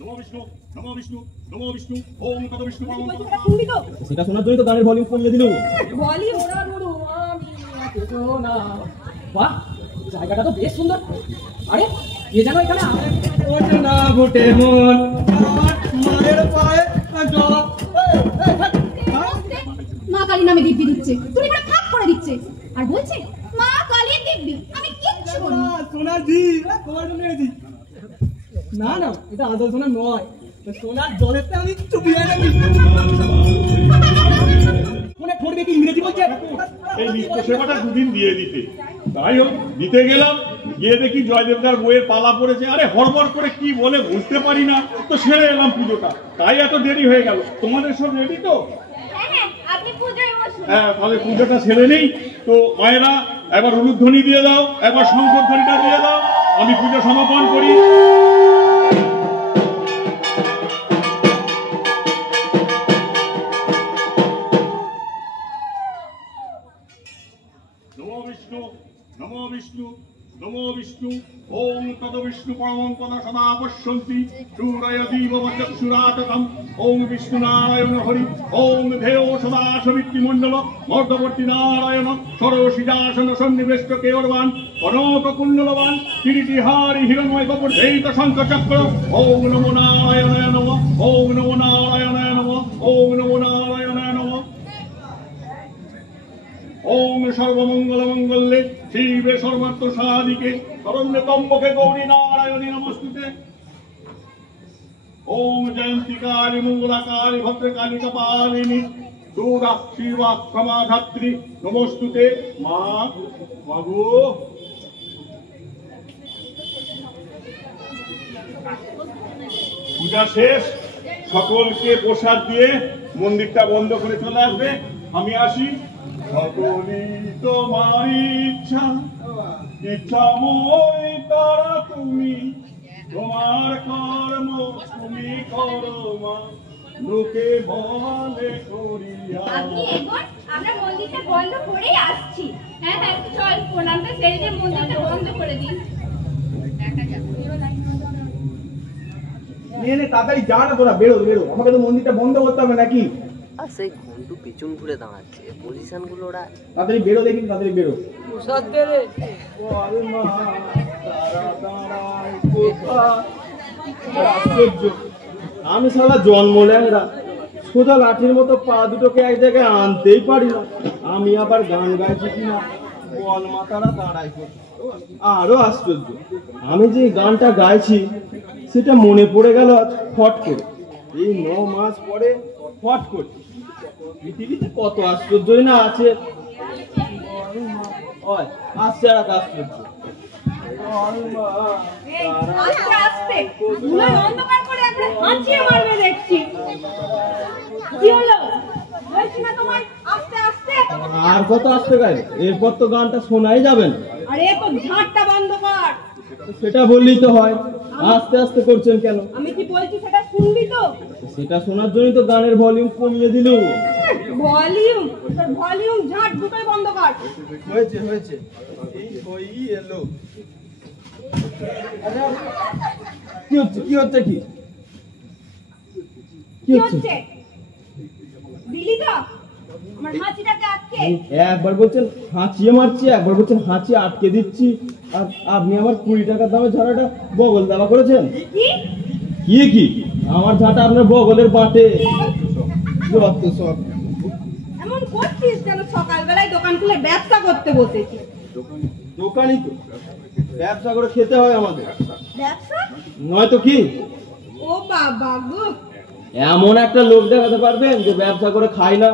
নমো বিষ্ণু নমো বিষ্ণু নমো বিষ্ণু ওম তদ বিষ্ণু পাবন সেটা শোনার জন্যই তো গানের ভলিউম কমিয়ে দিল। বলি ওরা গুরু আমি শোনা। বাহ, জায়গাটা তো বেশ সুন্দর। আরে কে জানো এখানে ওঠে না ঘটে মন মায়ের পায়ে জল। মা কালী নামে দিব্যি দিচ্ছে, তুমি এখানে ফাঁক করে দিচ্ছে আর বলছে মা কালীর দিব্যি। আমি কিচ্ছু বলিনি। সোনার জি তোমার জন্য এনেছি। না না, এটা আদল সোনা নয়, সোনার জলেতে আমি চুপিয়ে নেবি। মনে ঠোঁটবে কি ইংরেজি বলছে? এই নিত্য সেবাটা দুদিন দিয়ে দিতে, তাই হোক দিতে গেলাম, গিয়ে দেখি জয়দেবদার বইয়ের পালা পড়েছে। আরে হড়বড় করে কি বলে বুঝতে পারি না, তো সেরে এলাম পুজোটা, তাই এত দেরি হয়ে গেল। তোমাদের সব রেডি তো? হ্যাঁ, তাহলে পুজোটা সেরে নেই। তো মায়েরা একবার উলুধ্বনি দিয়ে দাও, একবার শঙ্করধ্বনিটা দিয়ে দাও, আমি পুজো সমাপন করি। নমো বিষ্ণু নমো বিষ্ণু নমো বিষ্ণু ওম তদ বিষ্ণু পরমং পদ সদা পশ্যন্তি সূরয় দীবব চক্ষুরাততম ওম বিষ্ণু নারায়ণ হরি ওম ধেয় সদা সবিত্রি মণ্ডল মর্দবর্তী নারায়ণ সরসিজাসন সন্নিবেষ্ট কেয়রবান কনক কুণ্ডলবান কিরীটিহারি হিরণ্ময় কপর্ধৈত শঙ্খ চক্র ওম নমো নারায়ণায় নমঃ ওম নমো নারায়ণায় নমঃ ওম নমো নারায়ণায় নমঃ। ওম সর্বমঙ্গল মঙ্গলে শিবে সর্বার্থ সাধিকে শরণ্যে ত্র্যম্বকে গৌরী নারায়ণী নমস্তুতে। ওম জয়ন্তী কালী মঙ্গলাকালী ভদ্রকালী কপালিনী দুর্গা শিবা ক্ষমাধাত্রী নমস্তুতে। মা মাগো পূজা শেষ, সকলকে প্রসাদ দিয়ে মন্দিরটা বন্ধ করে চলে আসবে, আমি আসি। সকলই তোমার ইচ্ছা, ইচ্ছাময় তারা তুমি, তোমার কর্ম তুমি করো মা, লোকে বলে করিয়া। আপনি এগোন, আমরা মন্দিরটা বন্ধ করেই আসছি। হ্যাঁ হ্যাঁ, চল প্রণামটা সেরে দিয়ে মন্দিরটা বন্ধ করে দিন। তাড়াতাড়ি যা না, তোরা বেরো বেরো, আমাকে তো মন্দিরটা বন্ধ করতে হবে নাকি? আর সেই ঘন্টু পেছন ঘুরে দাঁড়াচ্ছে, পজিশন গুলো ওরা। তাড়াতাড়ি বেরো, দেখি তাড়াতাড়ি বেরো। আমি সারা জন্ম ল্যাংড়া, সোজা লাঠির মতো পা দুটোকে এক জায়গায় আনতেই পারি না। আমি আবার গান গাইছি কিনা বল মাতারা দাঁড়াই করছে। আরো আশ্চর্য, আমি যে গানটা গাইছি সেটা মনে পড়ে গেল ফট করে। এই 9 মাস পরে ফট করে। পৃথিবীতে কত আশ্চর্যই না আছে। আসছে আর এক আশ্চর্য। আস্তে আস্তে ধুলোয় অন্ধকার করে একবারে হাঁচিয়ে মারবে দেখছি। কি হলো বলছি না তোমায়, আস্তে আস্তে। আর কত আসতে গাইবে, এরপর তো গানটা শোনাই যাবে না। আরে তো ঝাঁটটা বন্ধ কর। সেটা বললেই তো হয়, আস্তে আস্তে করছেন কেন? আমি কি বলছি সেটা শুনবি তো? সেটা শোনার জন্যই তো গানের ভলিউম কমিয়ে দিল। ভলিউম তোর ভলিউম ঝাঁট দুটোই বন্ধ কর। হয়েছে হয়েছে, এই হই এলো। কি হচ্ছে কি হচ্ছে কি কি হচ্ছে দিলি তো আমার হাঁচিটাকে আটকে। একবার বলছেন হাঁচিয়ে মারছি, একবার বলছেন হাঁচিয়ে আটকে দিচ্ছি, আর আপনি আমার 20 টাকার দামের ঝাড়াটা বগল দাবা করেছেন। কি কি কি আমার ঝাঁটা আপনার বগলের বাটে। যত সব এমন করছিস যেন সকালবেলায় দোকান খুলে ব্যবসা করতে বসেছি। দোকানই তো, ব্যবসা করে খেতে হয় আমাদের, ব্যবসা নয়তো কি? ও বাবা গো, এমন একটা লোক দেখাতে পারবেন যে ব্যবসা করে খায় না?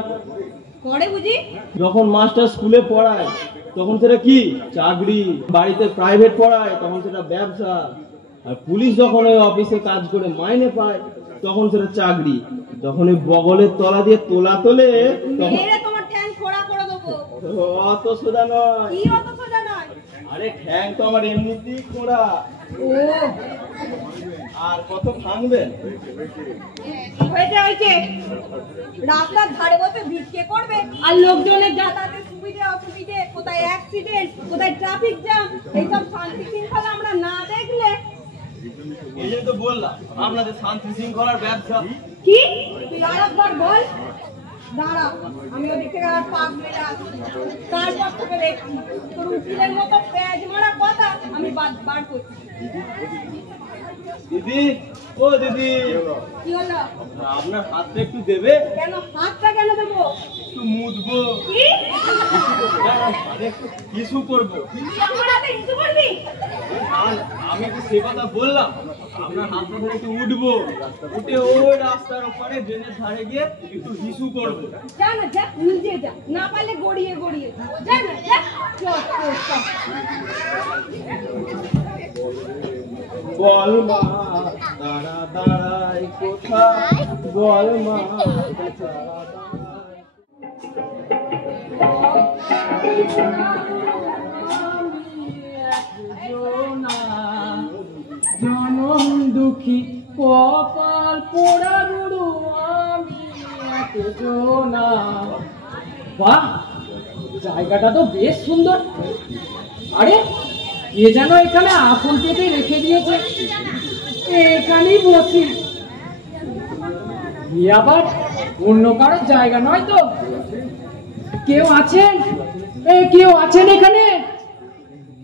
করে বুঝি? যখন মাস্টার স্কুলে পড়ায় তখন সেটা কি চাকরি, বাড়িতে প্রাইভেট পড়ায় তখন সেটা ব্যবসা, আর পুলিশ যখন ওই অফিসে কাজ করে মাইনে পায় তখন সেটা চাকরি। যখন ওই বগলের তলা দিয়ে তোলা তোলে তখন তোমার ঠ্যাং খোড়া করে দেবো। অত সোজা নয়। কি অত সোজা নয়? আরে ঠ্যাং তো আমার এমনিতেই খোড়া। ও আর কত ভাঙবেন? হয়েছে হয়েছে, রাস্তার ধারে বসে ভিক্ষে করবে আর লোকজনের যাতায়াতের সুবিধে অসুবিধে, কোথায় অ্যাক্সিডেন্ট, কোথায় ট্রাফিক জ্যাম, এইসব শান্তি শৃঙ্খলা আমরা না দেখলে এই যে তো বললাম আপনাদের শান্তি শৃঙ্খলার ব্যবসা। কি তুই আরেকবার বল। দাঁড়া, আমি ওদিক থেকে আর পাক মেরে আসছি, তারপর তোকে দেখছি। তোর উকিলের মতো প্যাজ মারা কথা আমি বার করছি। দিদি, ও দিদি, কি হলো? আপনার হাতটা একটু দেবে? কেন হাতটা কেন দেবো? একটু মুছবো, কি কিছু করবো। তুই আমার হাতে কিছু করবি? আমি তো সে কথা বললাম, আপনার হাতটা ধরে একটু উঠবো, উঠে ওই রাস্তার ওপারে ড্রেনের ধারে গিয়ে একটু হিসু করবো। যা না, যা নিজে যা, না পারলে গড়িয়ে গড়িয়ে যা না, যা। চল চল চল। বল মা দাঁড়া দাঁড়াই কোথায়, বল মা জনম দুঃখী কপাল পোড়া গুরু আমি একজনা। বাহ, জায়গাটা তো বেশ সুন্দর। আরে এ যেন এখানে আসন পেতে রেখে দিয়েছে, এখানেই বসি। এ আবার অন্য কারোর জায়গা নয় তো? কেউ আছেন? কেউ আছেন এখানে?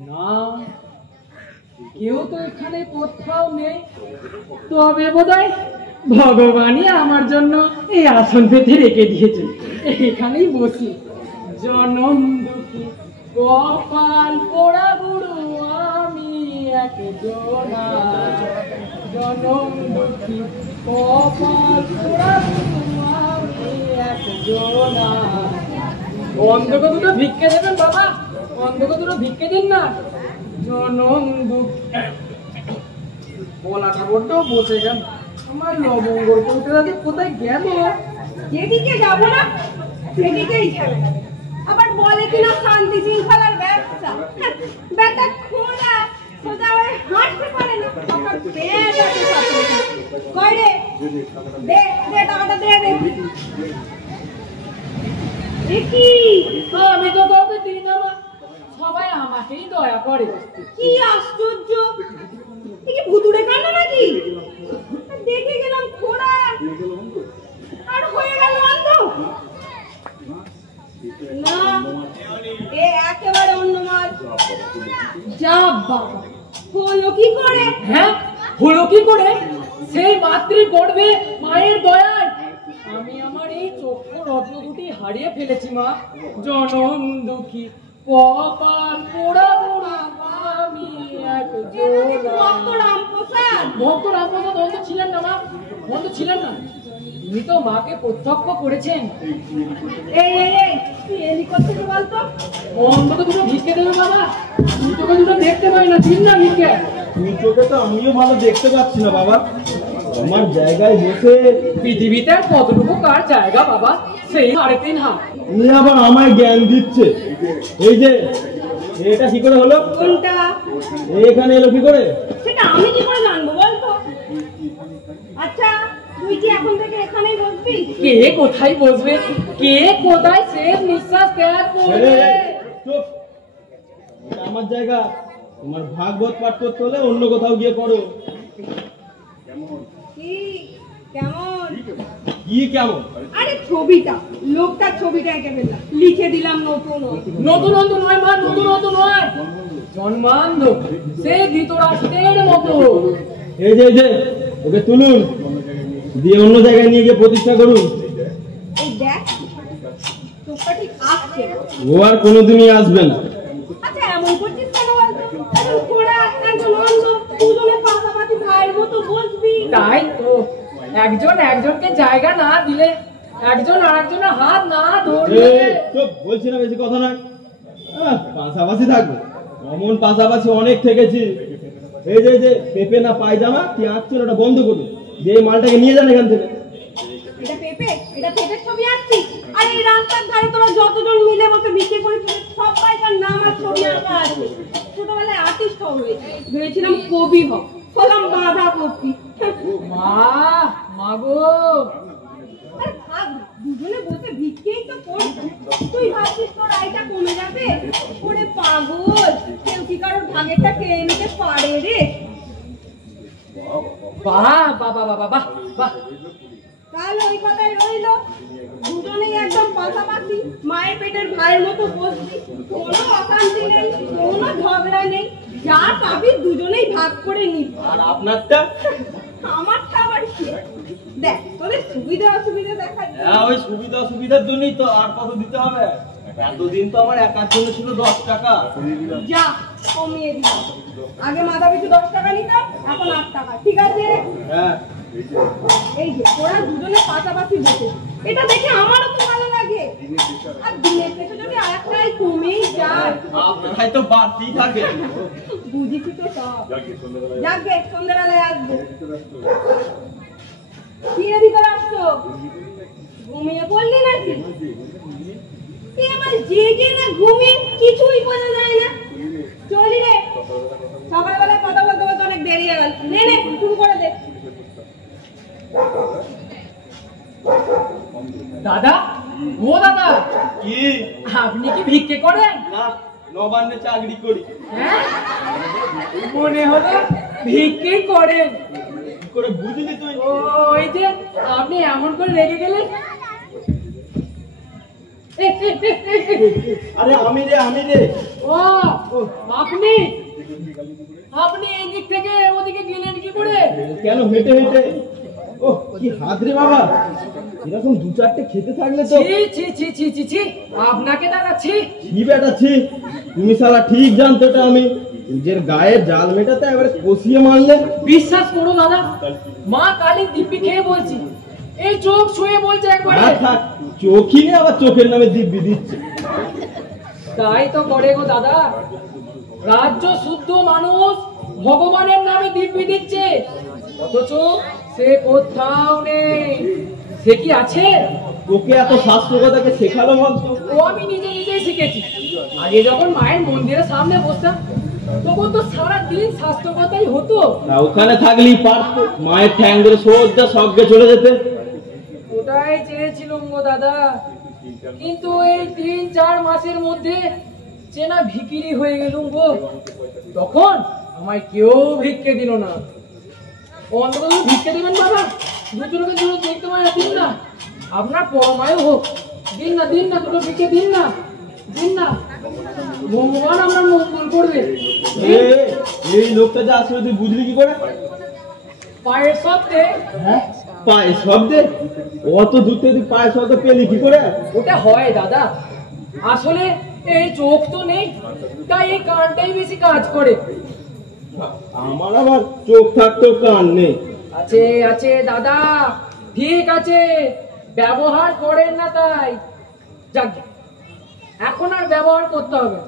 না, কেউ তো এখানে কোথাও নেই। তবে বোধহয় ভগবানই আমার জন্য এই আসন পেতে রেখে দিয়েছে, এখানেই বসি। জনম দুঃখী কপাল পোড়া গুরু আমি একজনা। জনম দুঃখী কপাল পোড়া গুরু আমি একজনা। অন্ধকে দুটো ভিক্ষে দেবেন বাবা, অন্ধকে দুটো ভিক্ষে দিন না। জনম দুঃখী, বলাটা বলতেও বসে গেল। আমার লবঙ্গর কৌটাকে কোথায় গেল? যেদিকে যাবো না সেদিকেই যাবে। আবার বলে কিনা শান্তি শৃঙ্খলার ব্যবসা। বেটা খোলা সোজা হয়ে হাঁটতে পারে না, তখন পেট আছে সাথে। কই রে, দে দে টাকাটা দে দেখি। দেখি আমি তো কাউকে দিই না মা, সবাই আমাকেই দয়া করে। কি আশ্চর্য, কি ভুতুড়ে কান্না নাকি? দেখে গেলাম খোলা আর হয়ে গেল অন্ধ। না, এ একেবারে অন্য মাল। যা বাবা, হলো কি করে? হ্যাঁ, হলো কি করে? সেই মাতৃ গর্ভে মায়ের দয়ায় আমি আমার এই চক্ষু রত্ন দুটি হারিয়ে ফেলেছি মা। জনম দুঃখী কপাল পোড়া পোড়া আমি একজনা। ভক্ত রামপ্রসাদ, ভক্ত রামপ্রসাদ অন্ধ ছিলেন না মা, অন্ধ ছিলেন না। তিনি তো মাকে প্রত্যক্ষ করেছেন। এই এই এই তুই এলি করতে বলতো? অন্ধকে দুটো ভিক্ষে দেবে বাবা, তুই তোকে দুটো দেখতে পাই না, দিন না ভিক্ষে। তুই চোখে তো আমিও ভালো দেখতে পাচ্ছি না বাবা। আমার জায়গায় বসে পৃথিবীতে আর কতটুকু কার জায়গা বাবা? সেই 3.5 হাত। উনি আবার আমায় জ্ঞান দিচ্ছে। এই যে এটা কি করে হলো? কোনটা? এখানে এলো কি করে? সেটা আমি কি করে জানবো বলতো? আচ্ছা তুই কি এখন থেকে এখানেই বসবি? কে কোথায় বসবে, কে কোথায় শেষ নিঃশ্বাস ত্যাগ করবে? চুপ, এটা আমার জায়গা। তোমার ভাগবত পাঠ করতে হলে অন্য কোথাও গিয়ে করো। কি কেমন? কি কেমন? আরে ছবিটা, লোকটার ছবিটা এঁকে ফেললাম, লিখে দিলাম নতুন। নতুন অন্ধ নয় মা, নতুন অন্ধ নয়, জন্মান্ধ, সে ধৃতরাষ্ট্রের মতো। এই যে ওকে তুলুন, দিয়ে অন্য জায়গায় নিয়ে গিয়ে প্রতিষ্ঠা করুন। এই দেখ, চোখটা ঠিক আসছে। ও আর কোনোদিনই আসবে না। আচ্ছা এমন করছিস কেন বলতো? এখন ঘোড়া একজন অন্ধ, দুজনে পাশাপাশি ভাইয়ের মতো বসবি। তাই তো, একজন একজনকে জায়গা না দিলে, একজন আরেকজনের হাত না ধরলে। চুপ, বলছি না বেশি কথা নয়। পাশাপাশি থাকবো, অমন পাশাপাশি অনেক থেকেছি। এই যে পেঁপে না পায়জামা কি আঁকছেন, ওটা বন্ধ করুন, যে এই মালটাকে নিয়ে যান এখান থেকে। এটা পেঁপে, এটা পেঁপের ছবি আঁকছিস? আর এই রাস্তার ধারে তোরা যতজন মিলে বসে বিক্রি করিস, সবাই তার নাম আর ছবি আঁকা আছে। ছোটবেলায় আর্টিস্ট হয়ে ভেবেছিলাম কবি হোক, হলাম বাঁধা কপি। মাগো, আরে থাক না, দুজনে বসে ভিক্ষেই তো করছি। তুই ভাবছিস তোর আয়টা কমে যাবে? ওরে পাগল, কেউ কি কারোর ভাগেরটা খেয়ে নিতে পারে রে? বাহ বাহ বাহ বাহ বাহ বাহ। কাল ওই কথাই রইল, দুজনেই একদম পাশাপাশি মায়ের পেটের ভাইয়ের মতো বসবি, কোনো অশান্তি নেই, কোনো ঝগড়া নেই, যা পাবি দুজনেই ভাগ করে নিবি। আর আপনারটা? আমারটা আবার কি? দেখ তোদের সুবিধা অসুবিধা দেখা যায়। হ্যাঁ, ওই সুবিধা অসুবিধার জন্যই তো। আর কত দিতে হবে? এতদিন তো আমার একার জন্য ছিল 10 টাকা। যা কমিয়ে দিলাম, আগে মাথা পিছু 10 টাকা নিতাম, এখন 8 টাকা, ঠিক আছে? হ্যাঁ, এই যে ওরা দুজনে পাশাপাশি বসে, এটা দেখে আমারও তো ভালো লাগে। আর দিনের শেষে যদি আরেকটাই কমেই যায়, আপনারাই তো বাড়তেই থাকে। বুঝিছি তো সব। যাকে সন্ধ্যাবেলায় আসবো। কি রে ভিতরে আসছো? ঘুমিয়ে পড়লি নাকি? তুই আমার জেগে না ঘুমিয়ে কিছুই বোঝা যায় না। চলি রে, সকালবেলায় কথা বলতে বলতে অনেক দেরি হয়ে গেল। নে নে শুরু করে দে। দাদা, ও দাদা, কি? আপনি কি ভিক্ষে করেন? না, নবান্নে চাকরি করি। হ্যাঁ, মনে হলো ভিক্ষে করেন। কি করে বুঝলি তুই? ওই যে আপনি এমন করে রেগে গেলেন। আরে আমি রে। ও আপনি আপনি এই দিক থেকে ওদিকে গেলেন কি করে? কেন হেঁটে? ও কি হাত রে বাবা, এরকম 2-4টে খেতে থাকলে তো। ছি ছি ছি ছি ছি ছি, আপনাকে দেখাচ্ছি। কি বেটা ছি, তুমি শালা ঠিক জানতো এটা। আমি নিজের গায়ে জাল মেটাতে এবারে কষিয়ে মারলে। বিশ্বাস করো দাদা, মা কালী দিব্যি খেয়ে বলছি, এই চোখ ছুঁয়ে বলছে একবারে। থাক, চোখই নিয়ে আবার চোখের নামে দিব্যি দিচ্ছে। তাই তো করে গো দাদা, রাজ্য শুদ্ধ মানুষ ভগবানের নামে দিব্যি দিচ্ছে, অথচ সে কোথাও নেই। সে কি আছে? তোকে এত শাস্ত্র কথাকে শেখালো বলতো? ও আমি নিজেই শিখেছি। আগে যখন মায়ের মন্দিরের সামনে বসতাম তখন তো সারাদিন স্বাস্থ্য কথাই হতো। না, ওখানে থাকলেই পারতো, মায়ের ঠ্যাং ধরে সোজা স্বর্গে চলে যেতে। ওটাই চেয়েছিলাম গো দাদা, কিন্তু এই 3-4 মাসের মধ্যে চেনা ভিকিরি হয়ে গেলুম গো। তখন আমায় কেউ ভিক্ষে দিল না। অন্তত ভিক্ষে দেবেন বাবা, দুজনকে দুটো দেখতে পাই না, দিন না। আপনার পরমায়ু হোক, দিন না দুটো ভিক্ষে দিন না। ভগবান আপনার মঙ্গল করবে। এই লোকটা যা আসলে তুই বুঝলি কি করে? পায়ের শব্দে। হ্যাঁ, পায়ের শব্দে? অত দূর থেকে তুই পায়ের শব্দ পেলি কি করে? ওটা হয় দাদা, আসলে এই চোখ তো নেই, তাই এই কানটাই বেশি কাজ করে। আমার আবার চোখ থাকতেও কান নেই। আছে দাদা, ঠিক আছে, ব্যবহার করেন না তাই। যাক, এখন আর ব্যবহার করতে হবে,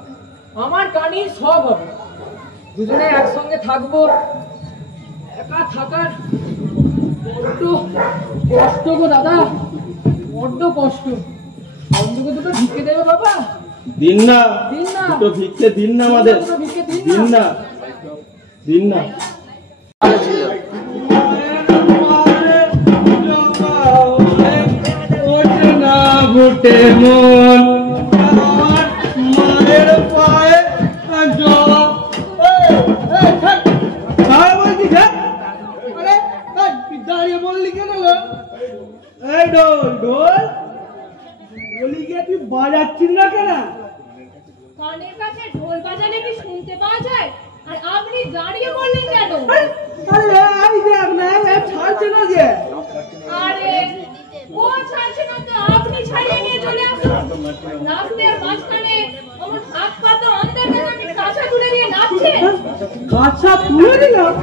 আমার কানই সব হবে। দুজনে একসঙ্গে থাকবো, একা থাকার বড্ড কষ্ট গো দাদা, বড্ড কষ্ট। অন্তত দুটো ভিক্ষে দেবে বাবা। দিন না, দিন না। দুটো ভিক্ষে দিন না আমাদের। দুটো ভিক্ষে দিন না। দিন না। ভালো ছিল। ঘুটে মন আমার মায়ের পায়ে দাঁড়িয়ে বললি কেন? এই ঢোল বলি গিয়ে তুই বাজাচ্ছিস না কেন? কানের কাছে ঢোল বাজালে কি শুনতে পাওয়া যায়? আর আপনি দাঁড়িয়ে বললেন কেন? আরে এই দেখ না, ছাড়ছে না যে। আরে ও ছাড়ছে না তো আপনি ছাড়িয়ে নিয়ে চলে আসুন। রাস্তার মাঝখানে আমার হাত পা তো অন্ধকার, আমি কাঁচা তুলে দিয়ে নাচছেন। কাঁচা তুলে দিলাম?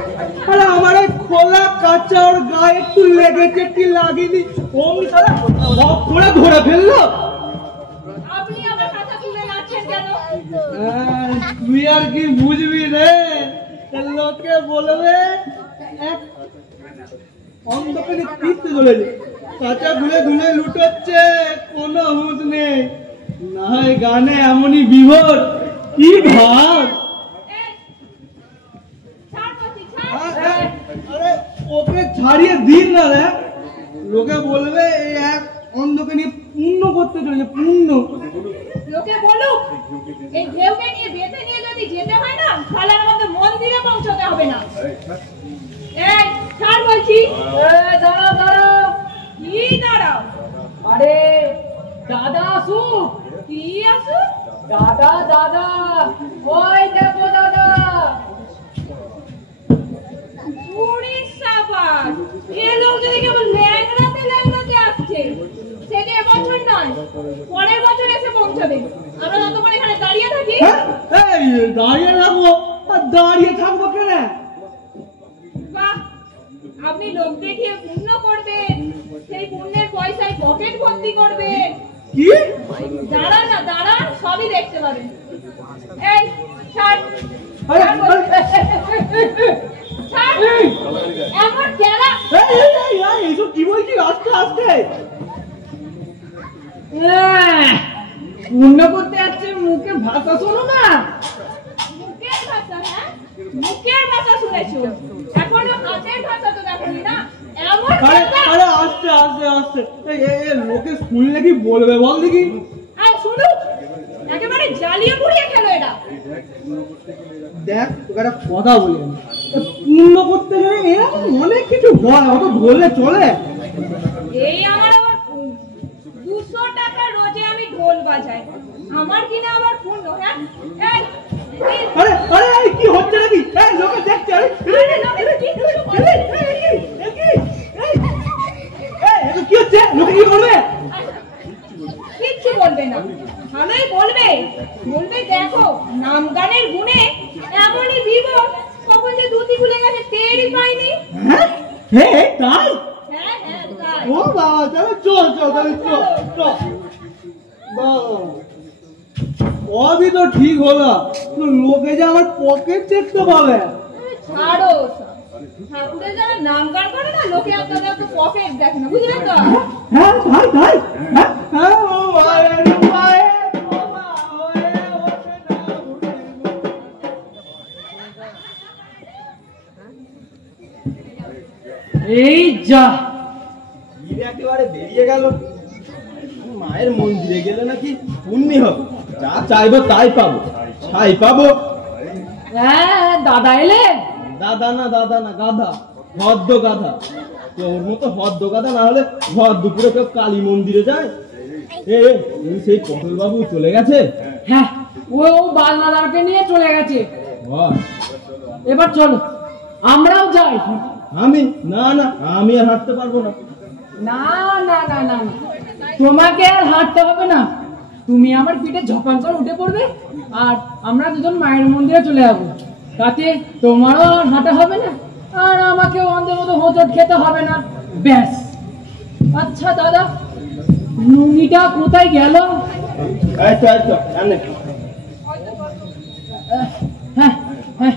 আরে আমার এই খোলা কাঁচা ওর গায়ে একটু লেগেছে কি লাগেনি? অমনি সারা সব করে ধরে ফেললো। আপনি আবার কাঁচা তুলে নাচছেন কেন? তুই আর কি বুঝবি রে? লোকে বলবে অন্ধকারে পিছতে চলেছে, কাঁচা ধুলে লুটোচ্ছে, কোনো হুঁশ নেই। না হয় গানে এমনই বিভোর, কি ভাব। ছাড় বলছি, ছাড়। আরে ওকে ছাড়িয়ে দিন না রে, লোকে বলবে এই এক অন্ধকে নিয়ে পূর্ণ করতে চলেছে, পূর্ণ। লোকে বলুক, এই ঢেউকে নিয়ে বেঁধে নিয়ে যদি যেতে হয় না, তাহলে আমাদের মন্দিরে পৌঁছতে হবে না। এই ছাড় বলছি। দাঁড়াও দাঁড়াও। কি দাঁড়াও? আরে দাদা আসুক। কি আসুক? দাদা দাদা, ওই দেখো দাদা। সাবাস, এ লোক যদি কেবল ল্যাংড়াতে আসছে, সেটা এবছর নয়, পরের বছর এসে পৌঁছাবে। আমরা ততক্ষণ এখানে দাঁড়িয়ে থাকি। এই দাঁড়িয়ে থাকবো? দাঁড়িয়ে থাকবো কেন? বাহ, আপনি লোক দেখিয়ে পুণ্য করবেন, সেই পুণ্যের পয়সায় পকেট ভর্তি করবেন। কি? দাঁড়ান না, দাঁড়ান, সবই দেখতে পাবেন। এই ছাড়, আরে, ছাড় বলছি। ছাড়। এমন খেলা। এইসব কি বলছিস? আস্তে আস্তে। পূর্ণ করতে যাচ্ছে, মুখে ভাষা শোনো না। মুখের ভাষা? হ্যাঁ, মুখের ভাষা শুনেছো, এখনো হাতের ভাষা তো দেখোনি না। এমন আরে খেলা। আরে আস্তে আস্তে আস্তে। লোকে শুনলে কি বলবে বল দেখি? আর শুনো, একেবারে জ্বালিয়ে পুড়িয়ে খেলো এটা। দেখ তোকে একটা কথা বলি, আমি পূর্ণ করতে গেলে এরকম অনেক কিছু হয়, অত বললে চলে? এই আমার আবার 200 টাকা রোজে আমি ঢোল বাজাই, আমার কিনা আবার পূর্ণ? হ্যাঁ, এই আরে আরে আরে কি হচ্ছে নাকি? এই লোকে দেখছে। আরে আরে লোকে কি কিছু বলে? কি হচ্ছে? লোকে কি বলবে? কিচ্ছু বলবে না, ভালোই বলবে। বলবে দেখো, নাম গানের গুণে এমনই জীবন, কখন যে দুটি ভুলে গেছে টেরই পাইনি। হ্যাঁ হ্যাঁ তাই? হ্যাঁ হ্যাঁ তাই। ও বাবা, তাহলে চল চল, তাহলে চল চল। সবই তো ঠিক হলো, লোকে যে আমার পকেট দেখতে পাবে। ছাড়ো ওসব। ঠাকুরের যারা নাম গান করে না, লোকে আপনাদের একটু পকেট দেখে না, বুঝলেন তো? হ্যাঁ তাই তাই। হ্যাঁ হ্যাঁ, ও মায়ের পায়ে তোমা হয়ে ওঠে না উঠে। এই যা, একেবারে বেরিয়ে গেল। মায়ের মন্দিরে গেলে নাকি পুণ্য হবে, যা চাইবো তাই পাবো, ছাই পাবো। হ্যাঁ দাদা এলে? দাদা না গাধা, হদ্দ গাধা। তোর মতো হদ্দ গাধা না হলে ভর দুপুরে কেউ কালী মন্দিরে যায়? সেই পটল বাবু চলে গেছে? হ্যাঁ, ও বালনাদারকে নিয়ে চলে গেছে। বাহ। এবার চলো আমরাও যাই। আমি না না, আমি আর হাঁটতে পারবো না। না না না না না, তোমাকে আর হাঁটতে হবে না, তুমি আমার পিঠে ঝপাং করে উঠে পড়বে, আর আমরা দুজন মায়ের মন্দিরে চলে যাবো। তাতে তোমারও আর হাঁটা হবে না, আর আমাকেও অন্ধের মতো হোঁচট খেতে হবে না। ব্যাস। আচ্ছা দাদা, লুঙ্গিটা কোথায় গেল? হ্যাঁ হ্যাঁ,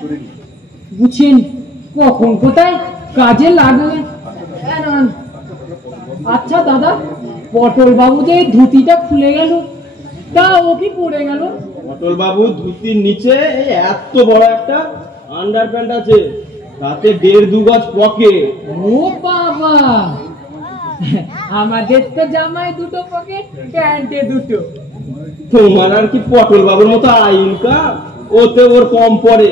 বুঝছেন কখন কোথায় কাজে লাগবে। আচ্ছা দাদা, পটল বাবু যে ধুতিটা খুলে গেল, তা ও কি পড়ে গেল? পটল বাবু ধুতির নিচে এই এত বড় একটা আন্ডার প্যান্ট আছে, তাতে 1.5-2 গজ পকেট। ও বাবা, আমাদের তো জামায় 2টো পকেট, প্যান্টে 2টো। তোমার আর কি পটল বাবুর মতো আইন কা, ওতে ওর কম পড়ে।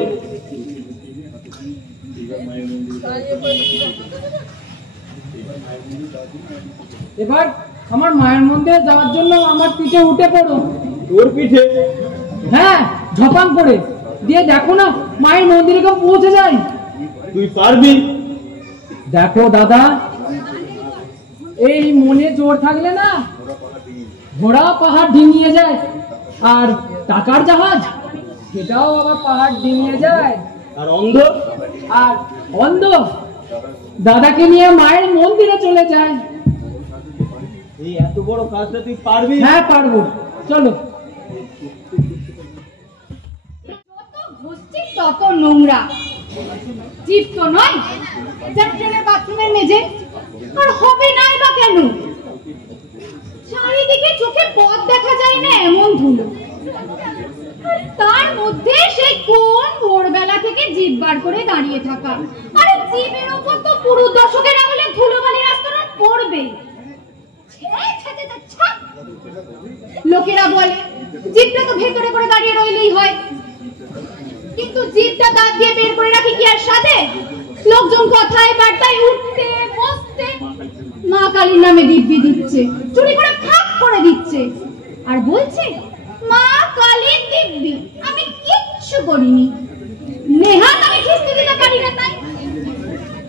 এবার আমার মায়ের মন্দিরে যাওয়ার জন্য আমার পিঠে উঠে পড়ো। তোর পিঠে? হ্যাঁ, ঝপাং করে দিয়ে দেখো না মায়ের মন্দিরে কেউ পৌঁছে যায়। তুই পারবি? দেখো দাদা, এই মনে জোর থাকলে না, ঘোড়া পাহাড় ডিঙিয়ে যায়, আর টাকার জাহাজ সেটাও আবার পাহাড় ডিঙিয়ে যায়। আর অন্ধ? আর অন্ধ দাদাকে নিয়ে মায়ের মন্দিরে চলে যায়। এই এত বড় কাজটা তুই পারবি? হ্যাঁ পারবো, চলো। যত ঘষছি তত নোংরা, জীব তো নয় চ্যাপ্টারের বাথরুমের মেঝে, আর হবে নাই বা কেন? চারিদিকে চোখে পথ দেখা যায় না এমন ধুলো, আর তার মধ্যে সেই কোন ভোরবেলা থেকে জিভ বার করে দাঁড়িয়ে থাকা। আরে জিভের ওপর তো পুরো দশকের আমলে ধুলোবালির আস্তরণ পড়বে। লোকেরা বলে জিভটা তো ভেতরে করে দাঁড়িয়ে রইলেই হয়, কিন্তু জিভটা দাঁত দিয়ে বের করে রাখি কি আর সাথে? লোকজন কথায় বার্তায় উঠতে বসতে মা কালীর নামে দিব্যি দিচ্ছে, চুরি করে ভাগ করে দিচ্ছে, আর বলছে মা কালীর দিব্যি। আমি কিচ্ছু করিনি, নেহাত আমি খিস্তি দিতে পারি না তাই,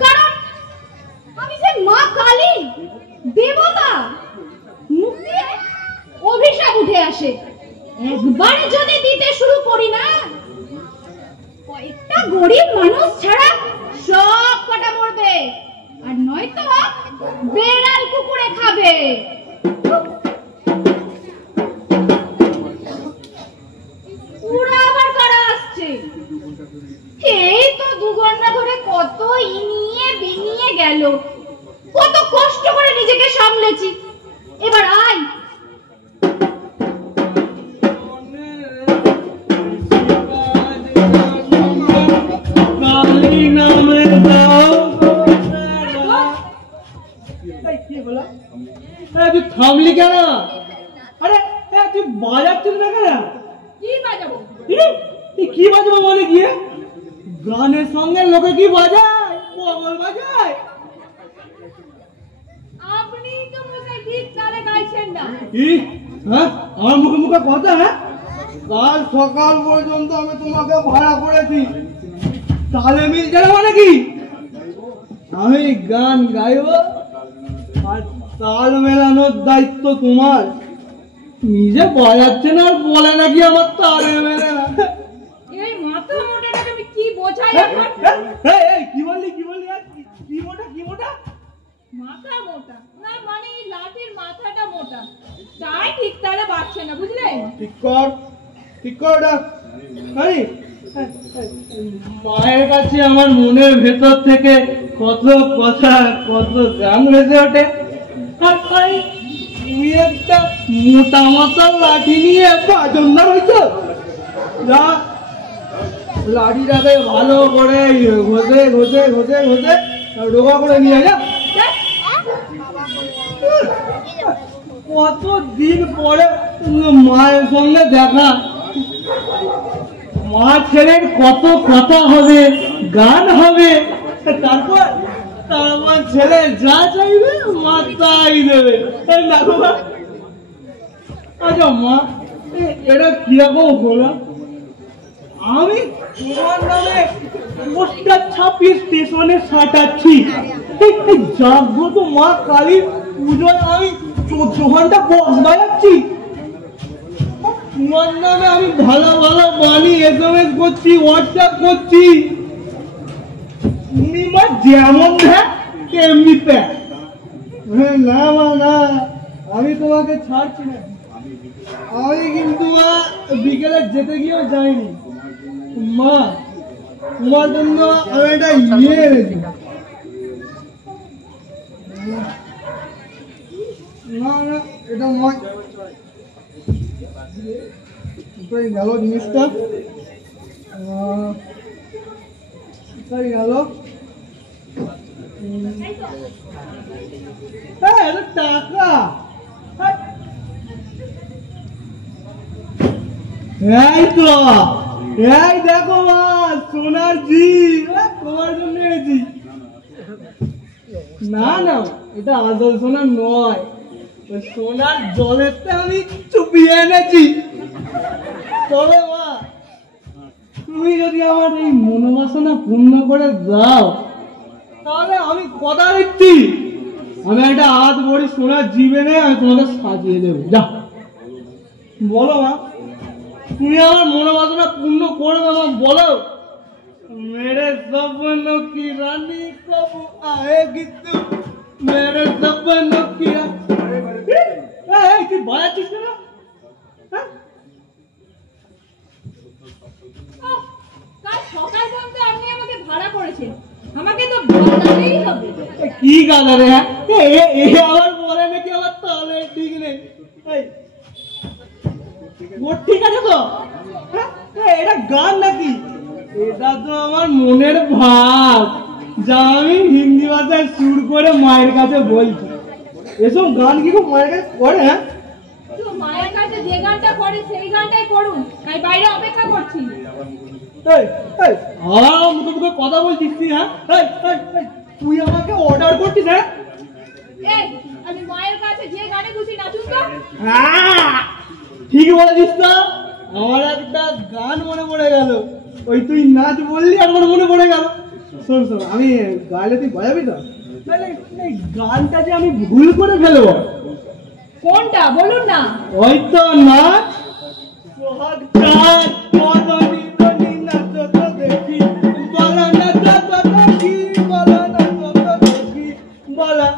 কারণ আমি যে মা কালী দেবতা, মুখ দিয়ে অভিশাপ উঠে আসে। একবার যদি দিতে শুরু করি না, কয়েকটা গরিব মানুষ ছাড়া সব কটা মরবে, আর নয়তো বেড়াল কুকুরে খাবে। ওরা আবার কারা আসছে? এই তো 2 ঘন্টা ধরে কত ইনিয়ে বিনিয়ে গেল, কত কষ্ট করে নিজেকে সামলেছি, এবার আয়। তুই থামলি কেন? আরে তুই বাজাচ্ছিস না কেন? কি বাজাবো? তুই কি বাজাবো বলে গিয়ে? গানের সঙ্গে লোকে কি বাজায়? পাগল বাজায়। আপনি তো মনে ঠিক তালে গাইছেন না। কি? হ্যাঁ, আমার মুখে মুখে কথা? হ্যাঁ, কাল সকাল পর্যন্ত আমি তোমাকে ভাড়া করেছি, তালে মিলছে না মানে কি? আমি গান গাইব আর তাল মেলানোর দায়িত্ব তোমার। নিজে বাজাচ্ছে না আর বলে নাকি আমার তালে মেলে না। এই মাথা মোটাটাকে আমি কি বোঝাই এখন? কি বললি? কি মোটা? কি মোটা? মাথা মোটা না মানে এই লাঠির মাথাটা মোটা, তাই ঠিক তালে বাজছে না, বুঝলেন? ঠিক কর ওটা। মায়ের কাছে আমার মনের ভেতর থেকে কত কথা, কত গান ভেসে ওঠে, আর তুমি একটা মোটা মাথার লাঠি নিয়ে বাজনদার হইছ। যা, লাঠিটাকে ভালো করে ঘষে ঘষে ঘষে ঘষে ডোবা করে নিয়ে যা। কতদিন পরে মায়ের সঙ্গে দেখা, মা ছেলের কত কথা হবে, গান হবে, তারপর ছেলে যা চাইবে মা তাই দেবে। আচ্ছা মা, এটা কিরকম হলো? আমি তোমার নামে পোস্টার ছাপিয়ে স্টেশনে সাঁটাচ্ছি, জাগ্রত মা কালীর পুজোয় আমি 14 ঘন্টা বক্স বাজাচ্ছি, তোমার নামে আমি ভালো ভালো বাণী SMS করছি, হোয়াটসঅ্যাপ করছি, তুমি মা যেমন দেখ তেমনি প্যাক। না মা না, আমি তোমাকে ছাড়ছি না। আমি কিন্তু বিকেলে যেতে গিয়েও যাইনি মা, তোমার জন্য আমি একটা এনেছি। না না, এটা নয়, কোথায় গেল জিনিসটা? কোথায় গেল? হ্যাঁ, এটা টাকা। এই তো, এই দেখো মা, সোনার জি, তোমার জন্য এনেছি। না না, এটা আসল সোনা নয়, ওই সোনার জলেতে আমি চুপিয়ে এনেছি। তবে মা, তুমি যদি আমার এই মনোবাসনা পূর্ণ করে দাও, তাহলে আমি কথা দিচ্ছি, আমি একটা 8 ভরি সোনার জীবনে আমি তোমাকে সাজিয়ে দেবো। যা, বলো মা, তুমি আমার মনোবাসনা পূর্ণ করবে মা, বলো। मेरे सपनों की रानी कब आएगी तू, मेरे सपनों की তুই বাজাচ্ছিস কেন? কাল সকাল পর্যন্ত আপনি আমাকে ভাড়া করেছেন, আমাকে তো বাজাতেই হবে। কি গাদা রে? আবার বলে নাকি আমার তাহলে ঠিক নেই। ঠিক আছে তো? এটা গান নাকি? এটা তো আমার মনের ভাব, যা আমি হিন্দি ভাষায় সুর করে মায়ের কাছে বলছি। এসব গান কি মায়ের কাছে করে? হ্যাঁ, মায়ের কাছে যে গানটা করে সেই গানটাই করুন, আমি বাইরে অপেক্ষা করছি। মুখে মুখে কথা বলছিস তুই? হ্যাঁ, তুই আমাকে অর্ডার করছিস? হ্যাঁ, এই আমি মায়ের কাছে যে গানে খুশি নাচুন তো। ঠিক বলেছিস তো। আমার একটা গান মনে পড়ে গেল, ওই তুই নাচ বললি আমার মনে পড়ে গেল। শোন শোন, আমি গাইলে তুই বাজাবি তো? তাহলে এই গানটা যে আমি ভুল করে ফেলবো। কোনটা বলুন না? ওই তো নাচ সোহাগ চাঁদ মদনী দনী নাচ তো দেখি বলা নাচ তো দেখি বলা নাচ তো দেখি বলা।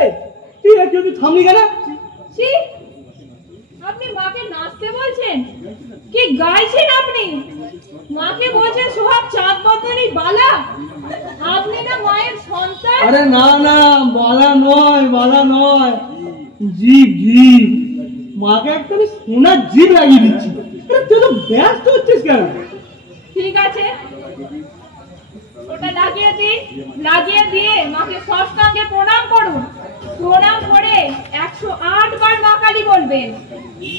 এই তুই একটু থামলি কেন? ছি, আপনি মাকে নাচতে বলছেন? কি গাইছেন আপনি? মাকে বলছেন সোহাগ চাঁদ বদনী বালা? আপনি না মায়ের সন্তান? আরে না না, বালা নয়, বালা নয়, জীব জীব। মাকে একটা সোনার জীব লাগিয়ে দিচ্ছি। তুই তো ব্যস্ত হচ্ছিস কেন? ঠিক আছে, ওটা লাগিয়ে দিন। লাগিয়ে দিয়ে মাকে ষষ্ঠাঙ্গে প্রণাম করুন। প্রণাম করে 108 বার মা কালী বলবেন।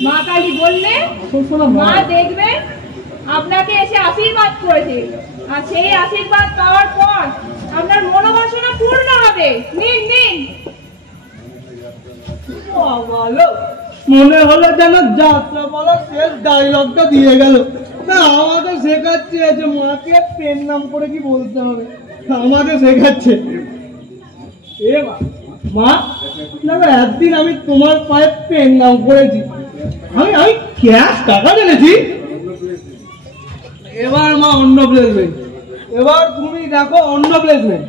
মা কালী বললে মা দেখবেন আপনাকে এসে আশীর্বাদ করেছে, আর সেই আশীর্বাদ পাওয়ার পর আপনার মনোবাসনা পূর্ণ হবে। নিন নিন। মনে হলো যেন যাত্রা বলার শেষ ডায়লগটা দিয়ে গেল। না, আমাকে শেখাচ্ছে যে মাকে পেন নাম করে কি বলতে হবে, আমাকে শেখাচ্ছে। এ মা, দেখো একদিন আমি তোমার পায়ে পেন নাম করেছি, আমি ক্যাশ টাকা জেনেছি। এবার মা অন্য প্লেসমেন্ট, এবার তুমি দেখো অন্য প্লেসমেন্ট।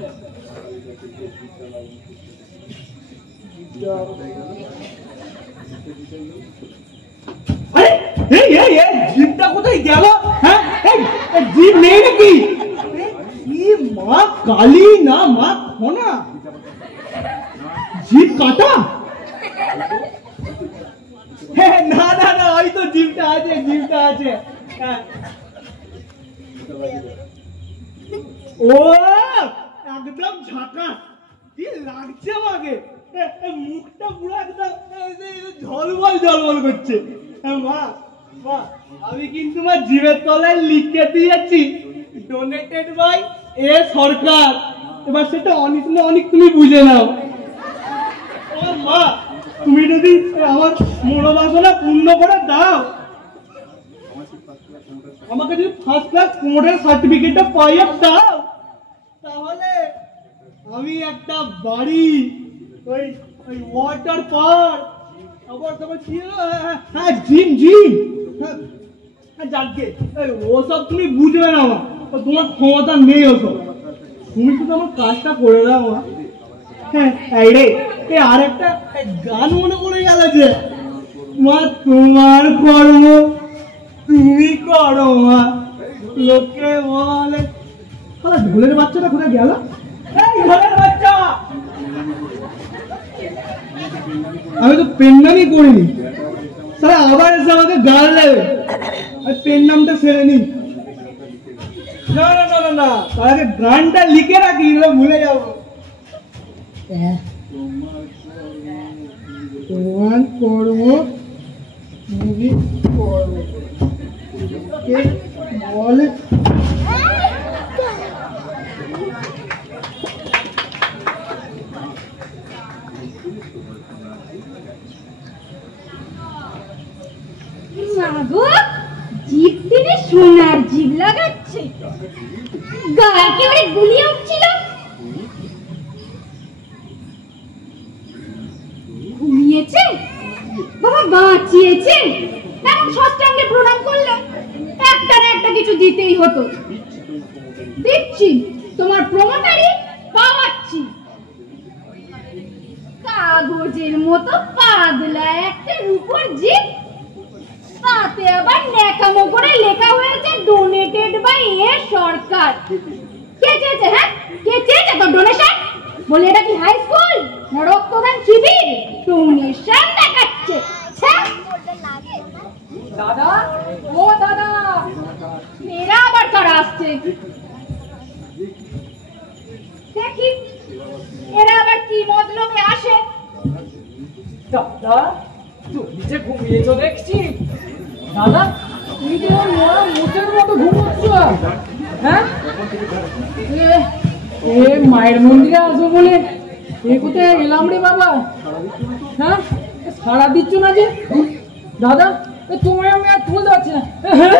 জিপটা কোথায় গেল? হ্যাঁ, জিপ নেই নাকি? মা কালী না মা খোনা, জিপ কাটা? না না না, ওই তো জিপটা আছে, জিপটা আছে। ও একদম ঝাঁকাস, কি লাগছে আমাকে? মুখটা পুরো একদম ঝলমল ঝলমল করছে। মা মা, আমি কিন্তু আমার জিভের তলায় লিখে দিয়েছি ডোনেটেড বাই এ সরকার। এবার সেটা অনেক না অনেক তুমি বুঝে নাও। মা, তুমি যদি আমার মনোবাসনা পূর্ণ করে দাও, আমাকে যদি ফার্স্ট ক্লাস প্রমোটার সার্টিফিকেটটা পাইয়ে দাও, তাহলে আমি একটা বাড়ি, ওই ওয়াটার পার্ক, আবার তোমার কি জিম জিম, যাকে ওসব তুমি বুঝবে না, তোমার ক্ষমতা নেই ওসব। তুমি শুধু আমার কাজটা করে দাও মা। হ্যাঁ, রে আর একটা গান মনে পড়ে গেল যে মা তোমার কর্ম তুমি করো মা, লোকে বলে। ঢোলের বাচ্চাটা কোথায় গেল? ঢোলের বাচ্চা, আমি তো পেন নামই করিনি, স্যার আবার এসে আমাকে গান নেবে। পেন নামটা সেরে নি। না না না না না, তাহলে গানটা লিখে রাখি, ভুলে যাবো। তোমার কর্ম তুমি করো বলে। জিভ থেকে সোনার জিভ লাগাচ্ছে, গায়ে একেবারে গুলিয়ে উঠছিল। ঘুমিয়েছে বাবা, বাঁচিয়েছে। এমন ষষ্ঠাঙ্গে প্রণাম করলে একটা না একটা কিছু দিতেই হতো। দিচ্ছি, তোমার প্রমোটারই পাওয়াচ্ছি। কাগজের মতো পাতলা একটা রূপোর জিভ, তাতে আবার ন্যাকামো করে লেখা হয়েছে ডোনেটেড বাই এ সরকার। কে চেয়েছে? হ্যাঁ, কে চেয়েছে তোর ডোনেশন? বলে এটা কি হাই স্কুল না রক্তদান শিবির? ডোনেশন দেখাচ্ছে। দাদা, ও দাদা, এরা আবার কারা আসছে দেখি, এরা আবার কি মতলবে আসে? দাদা তুমি যে ঘুমিয়েছো দেখছি। দাদা তুমি তো মরা মুখের মতো ঘুমোচ্ছ, হ্যাঁ? এ মায়ের মন্দিরে আসবো বলে এ কোথায় এলাম রে বাবা, হ্যাঁ? সাড়া দিচ্ছ না যে দাদা, তোমায় আমি আর তুলতে পারছি না। হ্যাঁ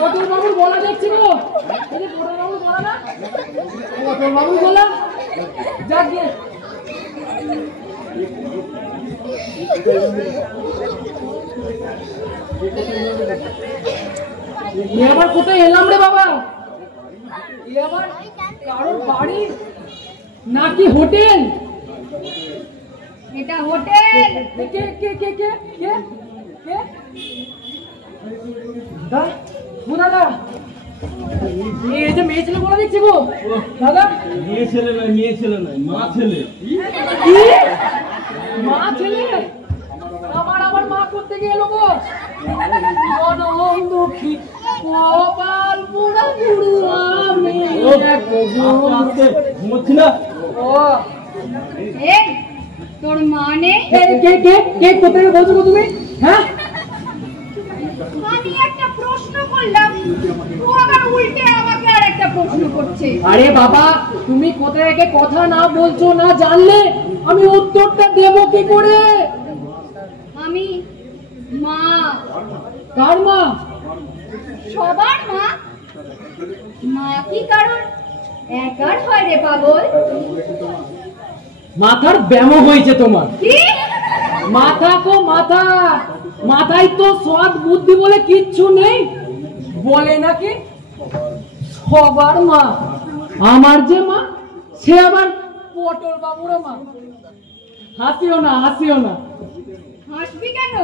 পটল বাবুর বলা দেখছি গো, পটল বাবুর বলা না, পটল বাবুর বলা যাক গিয়ে। আবার কোথায় এলাম রে বাবা? আবার কারোর বাড়ি নাকি হোটেল? এটা হোটেল। কে কে কে কে কে কে কে? দাদা, ও দাদা, এই যে মেয়ে ছেলে বলা দেখছি গো দাদা। মেয়ে ছেলে নয়, মেয়ে ছেলে নয়, মা ছেলে। মা ছেলে? আমার মা করতে গিয়ে এলো গো। দুঃখী কপাল পুরা গুরু আমি ঘুমোচ্ছি না। ও এই তোর মানে কে কে কে কে কোথায় বলছো গো তুমি? হ্যাঁ আমি একটা প্রশ্ন করলাম, ও আবার উল্টে আমাকে আর একটা প্রশ্ন করছে। আরে বাবা, তুমি কোথায় থেকে কথা না বলছো না জানলে আমি উত্তরটা দেব কি করে? আমি মা। কার মা? সবার মা। মা কি কারণ একার হয় রে পাগল? মাথার ব্যামো হয়েছে তোমার। কি মাথা কো মাথা, মাথায় তো সৎ বুদ্ধি বলে কিচ্ছু নেই। বলে নাকি সবার মা। আমার যে মা সে আবার পটল বাবুর মা। হাসিও না, হাসিও না। হাসবি কেন?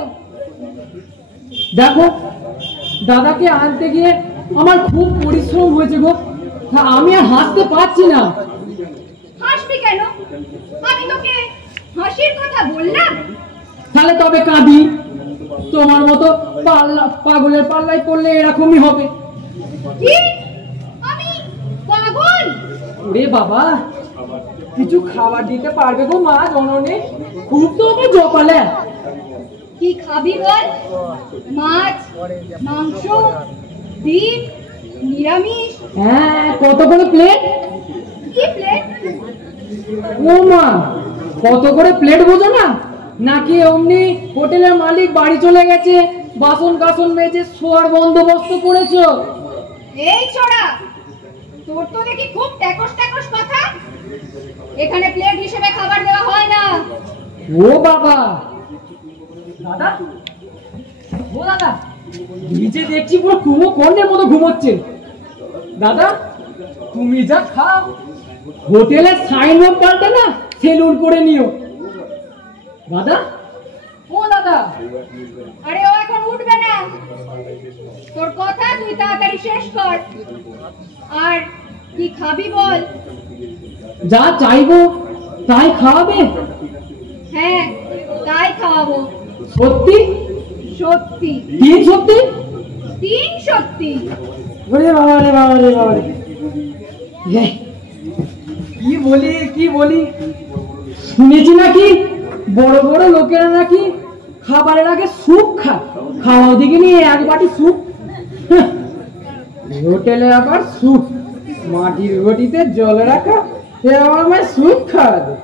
দেখো, দাদাকে আনতে গিয়ে আমার খুব পরিশ্রম হয়েছে গো, আমি আর হাসতে পারছি না। হাসবি কেন? আমি তোকে হাসির কথা বললাম? তাহলে তবে কাঁদি। তোমার মতো পাগলের পাল্লায় পড়লে এরকমই হবে। কি আমি পাগল? ওরে বাবা, কিছু খাবার দিতে পারবে গো মা জননী? খুব তো ওকে জপালে। কি খাবি বল? মাছ, মাংস, ডিম, নিরামিষ? হ্যাঁ, কত করে প্লেট? কি প্লেট? ও মা, কত করে প্লেট বোঝো না? নাকি অমনি হোটেলের মালিক বাড়ি চলে গেছে, বাসন কাসন মেজে শোয়ার বন্দোবস্ত করেছো? এই ছোড়া, তোর তো দেখি খুব ট্যাকস ট্যাকস কথা। এখানে প্লেট হিসেবে খাবার দেওয়া হয় না। ও বাবা, দাদা, ও দাদা, নিচে দেখছি পুরো কুম্ভকর্ণের মতো ঘুমোচ্ছে। দাদা, তুমি যা খাও, হোটেলের সাইনবোর্ড পাল্টে না সেলুন করে নিও। দাদা, ও দাদা। আরে ও এখন উঠবে না। তোর কথা তুই তাড়াতাড়ি শেষ কর। আর কি খাবি বল? যা চাইবো তাই খাওয়াবে? হ্যাঁ, তাই খাওয়াবো। সত্যি? সত্যি। কি সত্যি? তিন সত্যি। ওরে বাবা রে বাবা রে বাবা রে। কি বলি কি বলি, শুনেছি নাকি বড় বড় লোকেরা নাকি খাবারের আগে স্যুপ খায়। খাওয়াও দিকে নিয়ে এক বাটি স্যুপ। হোটেলে আবার স্যুপ, মাটির ঘটিতে জল রাখা, সে আবার আমায় স্যুপ খাওয়াবে।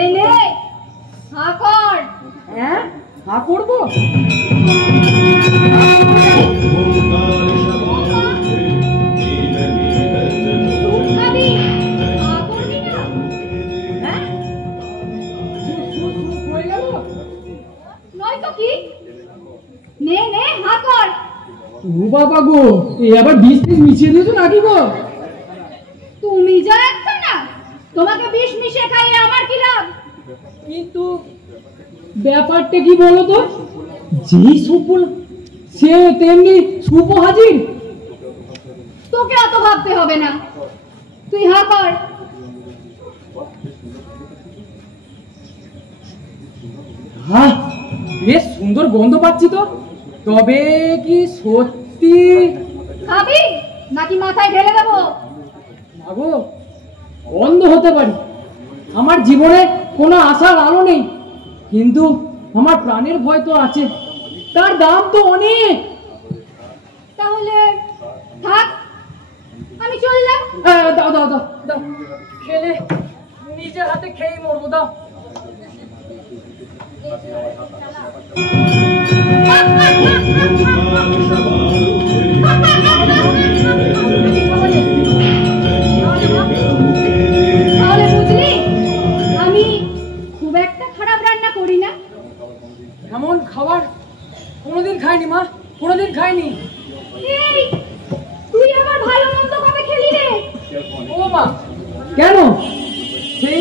এই নে, হা কর। হ্যাঁ, হা করবো? তুই খাবি, হা করবি না? হ্যাঁ, হয়ে গেল? নয়তো কি? নে নে, হা কর। ও বাবা গো, এ আবার বিষ টিষ মিশিয়ে দিয়েছো নাকি গো? তুমি যা একটা না, তোমাকে বিষ মিশিয়ে খাইয়ে আমার কি লাভ? কিন্তু ব্যাপারটা কি বলো তো, যেই সুপ বলো সে তেমনি সুপ হাজির। তোকে অত ভাবতে হবে না, তুই হা কর। হ্যাঁ, বেশ সুন্দর গন্ধ পাচ্ছি তো। তবে কি সত্যি? খাবি নাকি মাথায় ঢেলে দেবো? আগো অন্ধ হতে পারি, আমার জীবনে কোনো আশার আলো নেই, কিন্তু আমার প্রাণের ভয় তো আছে, তার দাম তো অনেক। তাহলে থাক, আমি চললাম। দাও দাও দাও দাও, খেলে নিজের হাতে খেয়ে মরবো, দাও। তাহলে বুঝলি আমি খুব একটা খারাপ রান্না করি না। এমন খাবার কোনোদিন খাইনি মা, কোনোদিন খাইনি। এই তুই আমার ভালো মন্দ কবে খেলি রে? ও মা, কেন? সেই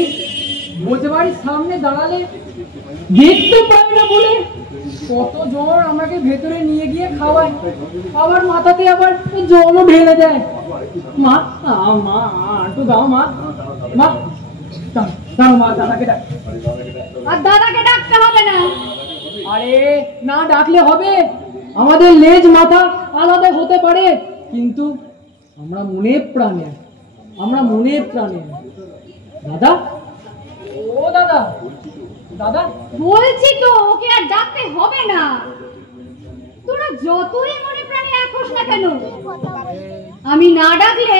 বোঝে বাড়ির সামনে দাঁড়ালে দেখতে পাই না বলে কতজন আমাকে ভেতরে নিয়ে গিয়ে খাওয়ায়, আবার মাথাতে আবার জলও ঢেলে দেয়। মা মা একটু দাও মা, মা দাও মা, দাদাকে ডাক। আর দাদাকে ডাকতে হবে না। আরে না ডাকলে হবে? আমাদের লেজ মাথা আলাদা হতে পারে, কিন্তু আমরা মনে প্রাণে, আমরা মনে প্রাণে। দাদা, ও দাদা, দাদা বলছি তো ওকে আর ডাকতে হবে না। তোরা যতই মনে প্রাণে একোস না কেন, আমি না ডাকলে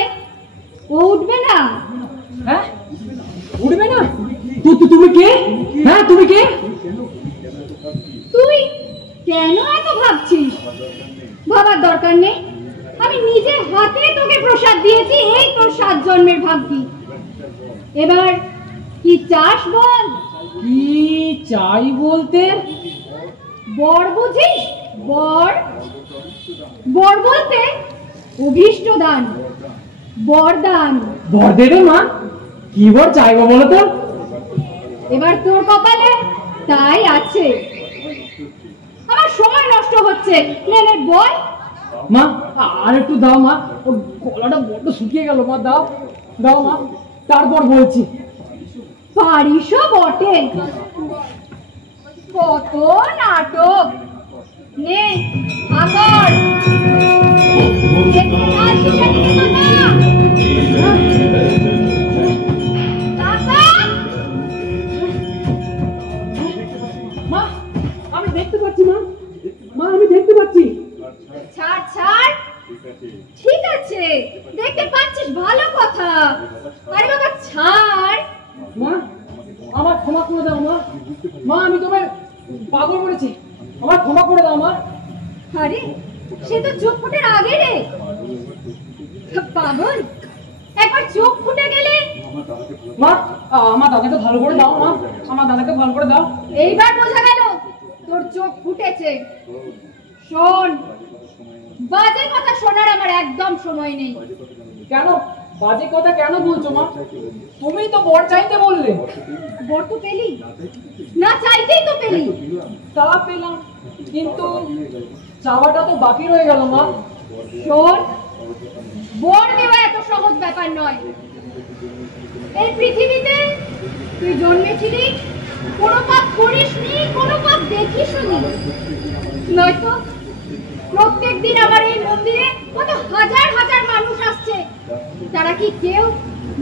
ও উঠবে না। হ্যাঁ উঠবে না? তুমি কে? হ্যাঁ তুমি কে? তুই কেন এত ভাবছিস? ভাবার দরকার নেই, আমি নিজের হাতে তোকে প্রসাদ দিয়েছি, এই তোর 7 জন্মের ভাগ্যি। এবার কি চাস বল? কি চাই বলতে? বর বুঝিস? বর, বর বলতে অভীষ্ট দান, বরদান। বর দেবে মা? কি বর চাইবো বলো তো? এবার তোর কপালে তাই আছে। আমার সময় নষ্ট হচ্ছে, নে নে বল। মা আর একটু দাও মা, ও গলাটা বড্ড শুকিয়ে গেল মা, দাও দাও মা, তারপর বলছি। পারিসও বটে, কত নাটক। নে আগর মা আমি দেখতে পাচ্ছি, মা মা আমি দেখতে পাচ্ছি। ছাড় ছাড়, ঠিক আছে দেখতে পাচ্ছিস, ভালো কথা। আরে বাবা ছাড়। মা আমার ক্ষমা করে দাও মা, মা আমি তোমায় পাগল করেছি, আমার ক্ষমা করে দাও মা। আরে সে তো চোখ ফুটের আগে রে পাগল, একবার চোখ ফুটে গেলে। মা আমার দাদাকে ভালো করে দাও মা, আমার দাদাকে ভালো করে দাও। এইবার বোঝা গেল তোর চোখ ফুটেছে। শোন, বাজে কথা শোনার আমার একদম সময় নেই। কেন বাজে কথা কেন বলছো মা? তুমি তো বর চাইতে বললে। বর তো পেলি না, চাইতেই তো পেলি। তা পেলাম, কিন্তু চাওয়াটা তো বাকি রয়ে গেল মা। শোন, বর দেওয়া এত সহজ ব্যাপার নয়। এই পৃথিবীতে তুই জন্মেছিলি, কোনো পাপ করিসনি, কোনো পাপ দেখিসনি। নয়তো প্রত্যেক দিন আমার এই মন্দিরে কত হাজার হাজার মানুষ আসছে, তারা কি কেউ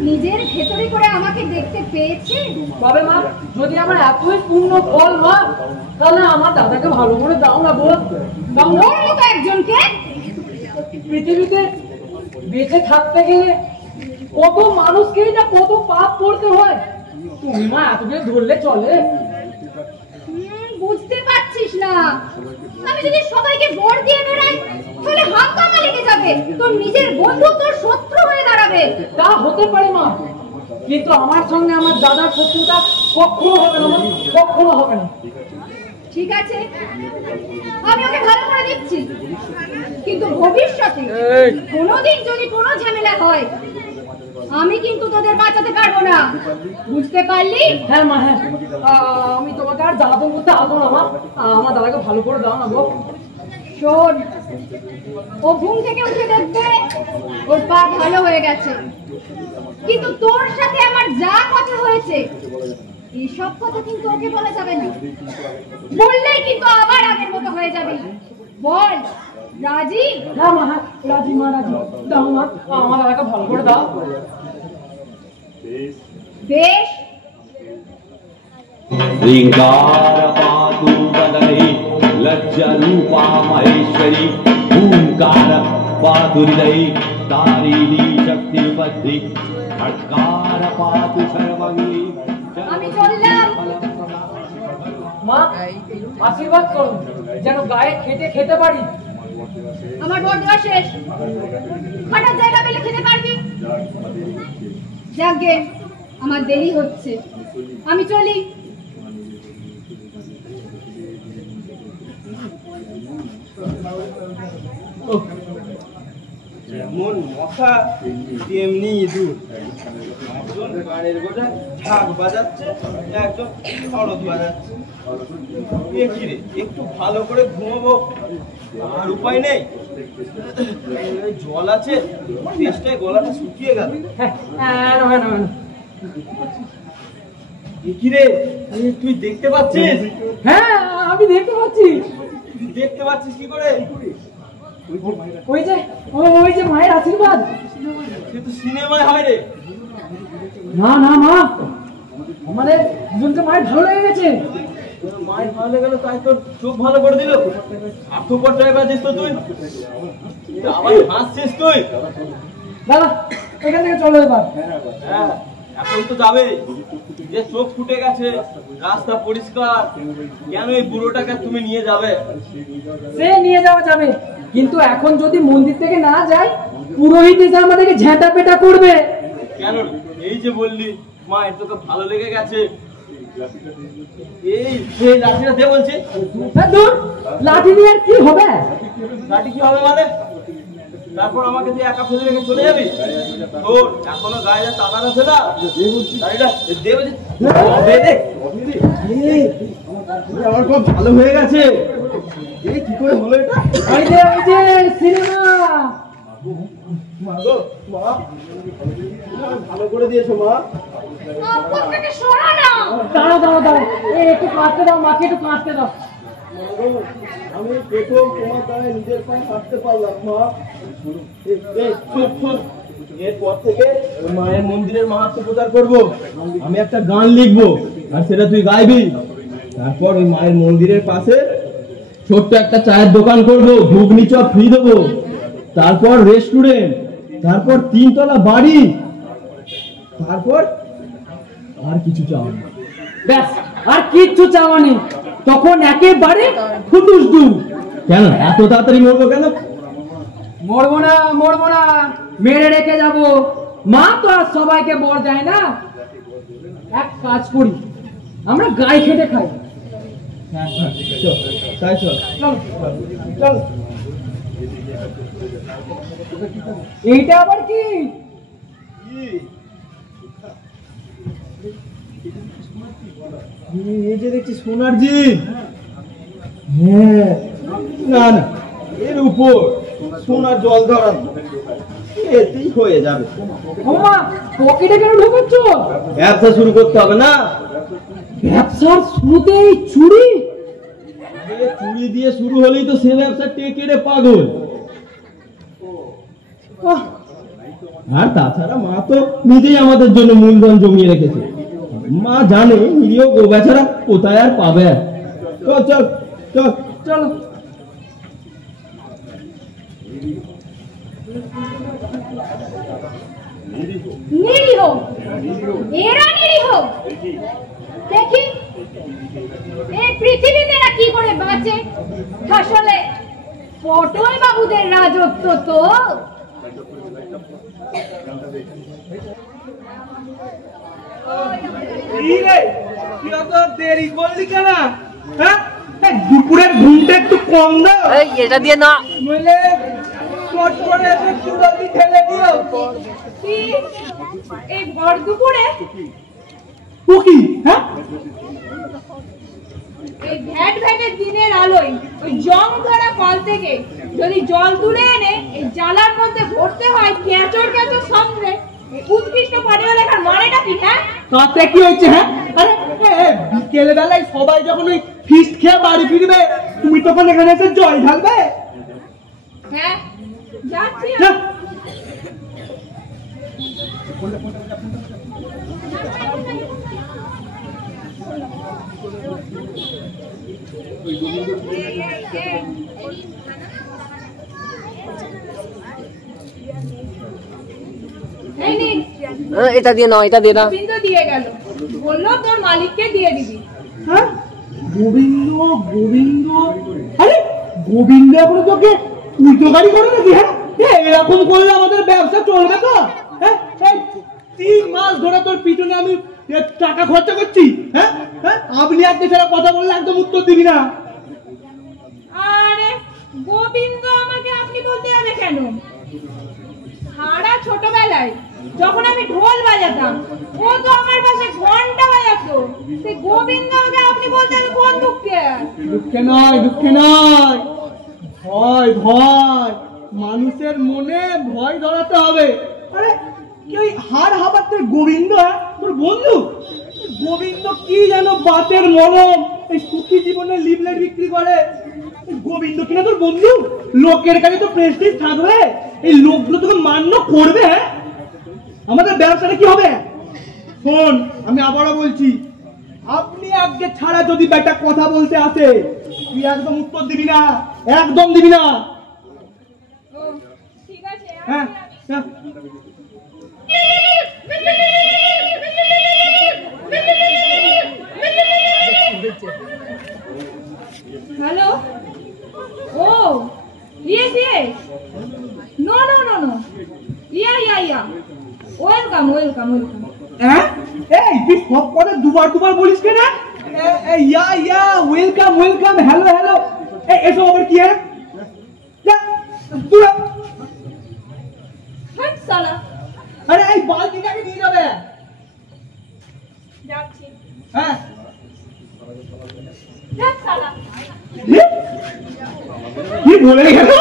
নিজের ভেতরে করে আমাকে দেখতে পেয়েছে? তবে মা যদি আমার এতই পূর্ণ ফল মা, তাহলে আমার দাদাকে ভালো করে দাও না বল, দাও না। ওর মতো একজনকে পৃথিবীতে বেঁচে থাকতে গেলে কত মানুষকে না কত পাপ করতে হয়, তুমি মা এতদিন ধরলে চলে? বুঝতে পারছিস না? আমি যদি সবাইকে বর দিয়ে বেড়াই তাহলে হাঙ্গামা লেগে যাবে, তোর নিজের বন্ধু তোর শত্রু হয়ে দাঁড়াবে। তা হতে পারে মা, কিন্তু আমার সঙ্গে আমার দাদার শত্রুতা কখনো হবে না মা, কখনো হবে না। ঠিক আছে, আমি ওকে ভালো করে দিচ্ছি, কিন্তু ভবিষ্যতে কোনোদিন যদি কোনো ঝামেলা হয় আমি কিন্তু তোদের বাঁচাতে পারবো না, বুঝতে পারলি? হ্যাঁ মা হ্যাঁ, আমি তোমাকে আর জ্বালাতন করতে আসবো না মা, আমার দাদাকে ভালো করে দাও না গো। শোন, ও ঘুম থেকে উঠে দেখবে ওর পা ভালো হয়ে গেছে, কিন্তু তোর সাথে আমার যা কথা হয়েছে এসব কথা কিন্তু ওকে বলা যাবে না, বললেই কিন্তু আবার আগের মতো হয়ে যাবে। বল রাজি? হ্যাঁ মা, হ্যাঁ রাজি মা, রাজি। দাও মা, আমার দাদাকে ভালো করে দাও। বেশ। श्रृंगार पातु वदने लज्जा रूपा महेश्वरी ओंकार पातु हृदय तारिणी शक्ति उपद्री खड्गार पातु सर्वंगी। আমি চললাম। মা আশীর্বাদ করুন যেন গায়ে খেতে খেতে পারি। আমার বড় শেষ, হঠাৎ জায়গা পেলে খেতে পারবি। যাকে আমার দেরি হচ্ছে, আমি চলি। যেমন মশা তেমনি ইঁদুর, একজন গানের গোটায় ঝাঁক বাজাচ্ছে, একজন খড়দ বাজাচ্ছে। এ কি রে, একটু ভালো করে ঘুমাবো আর উপায় নেই। জল আছে, চেষ্টায় গলাটা শুকিয়ে গেল। কি রে, তুই দেখতে পাচ্ছিস? হ্যাঁ আমি দেখতে পাচ্ছি। তুই দেখতে পাচ্ছিস কি করে? ওই যে মায়ের আশীর্বাদ। সে তো সিনেমায় হয় রে। না না মা, আমাদের দুজনকে মায়ের ভালো লেগে গেছে। মায়ের ভালো লেগে গেল তাই তোর চোখ ভালো করে দিল? স্বার্থপর ড্রাইভার দিস তো তুই, আবার হাসছিস তুই। দাদা এখান থেকে চলো এবার। হ্যাঁ এখন তো যাবে, যে চোখ ফুটে গেছে, রাস্তা পরিষ্কার, কেন এই বুড়োটাকে তুমি নিয়ে যাবে? সে নিয়ে যাওয়া যাবে, কিন্তু এখন যদি মন্দির থেকে না যাই পুরোহিত এসে আমাদেরকে ঝেঁটা পেটা করবে। কেন? এই যে বললি মায়ের তোকে ভালো লেগে গেছে, এই লাঠিটা দে বলছি। দূর, লাঠি নিয়ে আর কি হবে? লাঠি কি হবে মানে? তারপর আমাকে তুই একা ফেলে রেখে চলে যাবি? তোর এখনো গায়ে যা টাকা আছে না, লাঠিটা দে বলছি। আমার খুব ভালো হয়ে গেছে। এই কি করে হলো এটা? ওই যে সিনেমা। মা গো, মা ভালো করে দিয়েছো মা। আপনাকে সরা না। দাঁড়াও দাঁড়াও দাঁড়াও, একটু কাটতে দাও মাকে, একটু কাটতে দাও। আমি প্রথম তোমার দ্বারা নিজের পায়ে হাঁটতে পারলাম মা। এরপর থেকে মায়ের মন্দিরের মাহাত্ম্য প্রচার করবো। আমি একটা গান লিখবো আর সেটা তুই গাইবি। তারপর ওই মায়ের মন্দিরের পাশে ছোট্ট একটা চায়ের দোকান করবো, ঘুগনি চপ ফ্রি দেবো। তারপর রেস্টুরেন্ট, তারপর 3 তলা বাড়ি, তারপর আর কিছু চাও না। ব্যাস আর কিচ্ছু চাওয়া নেই, তখন একেবারে ফুটুস দু। কেন এত তাড়াতাড়ি মরবো কেন? মরবো না, মেরে রেখে যাব। মা তো আর সবাইকে বর দেয় না। এক কাজ করি, আমরা গায়ে খেতে খাই। তাই চল। চল। এইটা আবার কি? এই যে দেখছি সোনার জিপ। হ্যাঁ, না না, এর উপর সোনার জল ধরানো, এতেই হয়ে যাবে। ওমা পকেটে কেন ঢোকাচ্ছ? ব্যবসা শুরু করতে হবে না? ব্যবসার শুরুতেই চুরি? চুরি দিয়ে শুরু হলেই তো সে ব্যবসা টেকে রে পাগল। আর তাছাড়া মা তো নিজেই আমাদের জন্য মূলধন জমিয়ে রেখেছে। মা জানে নিরীহ গো বেচারা কোথায় আর পাবে। চল চল চল চলো। নিরীহ, এরা নিরীহ। দেখি এই পৃথিবীতে এরা কি করে বাঁচে। আসলে পটল বাবুদের রাজত্ব তো। দেরি করলি কেন? হ্যাঁ, দুপুরের ঘুমটা একটু কম দাও। এটা দিয়ে না, নইলে চট করে একটু জলদি ঠেলে দিও। কি এই ভর দুপুরে ও কি? হ্যাঁ, এই ভ্যাট ভ্যাটের দিনের আলোয় ওই জং ধরা কল থেকে যদি জল তুলে এনে এই জালার মধ্যে ভরতে হয় ক্যাচর ক্যাচর সামনে, এই উৎকৃষ্ট পানীয় লেখার মানেটা কি? হ্যাঁ তাতে কি হয়েছে? হ্যাঁ, আরে বিকেল বেলায় সবাই যখন ওই ফিস্ট খেয়ে বাড়ি ফিরবে তুমি তখন এখানে এসে জল ঢালবে? হ্যাঁ যাচ্ছি। এই নিন। এটা দিয়ে নাও, এটা দিয়ে নাও। গোবিন্দ দিয়ে গেল, বললো তোর মালিককে দিয়ে দিবি। হ্যাঁ গোবিন্দ গোবিন্দ, আরে গোবিন্দ এখন তোকে উল্টো গাড়ি করে নাকি? হ্যাঁ এরকম করলে আমাদের ব্যবসা চলবে তো? হ্যাঁ 3 মাস ধরে তোর পিছনে আমি টাকা খরচা করছি। হ্যাঁ হ্যাঁ আপনি আজকে ছাড়া কথা বললে একদম উত্তর দিবি না। আরে গোবিন্দ আমাকে আপনি বলতে হবে কেন? সারা ছোটবেলায় যখন আমি ঢোল বাজাতাম ও তো আমার পাশে ঘন্টা বাজাতো, সে গোবিন্দ আমাকে আপনি বলতে হবে কোন দুঃখে? দুঃখে নয়, দুঃখে নয়, ভয় ভয়, মানুষের মনে ভয় ধরাতে হবে। আরে কি ওই হাড় হাবাতের গোবিন্দ তোর বন্ধু? গোবিন্দ কি যেন বাতের মলম, এই সুখী জীবনে লিফলেট বিক্রি করে। গোবিন্দ কিনা তোর বন্ধু? লোকের কাছে তো প্রেস্টিজ থাকবে, এই লোকগুলো তোকে মান্য করবে। আমাদের ব্যবসাটা কি হবে? শোন আমি আবারও বলছি, আপনি আজকে ছাড়া যদি বেটা কথা বলতে আসে তুই একদম উত্তর দিবি না, একদম দিবি না। ও ঠিক আছে। হ্যাঁ হ্যাঁ হ্যালো, ও yes yes, no no no no, yeah yeah yeah, welcome welcome welcome. হ্যাঁ এই তুই সব কথা দুবার দুবার বলিস কেন? Yeah yeah welcome welcome hello hello, এসব আবার কি? হ্যাঁ তুই হ্যাঁ সালা আরে এই বালতিটাকে নিয়ে যাবে। যাচ্ছি। হ্যাঁ হ্যাঁ সালা কি বলে গেল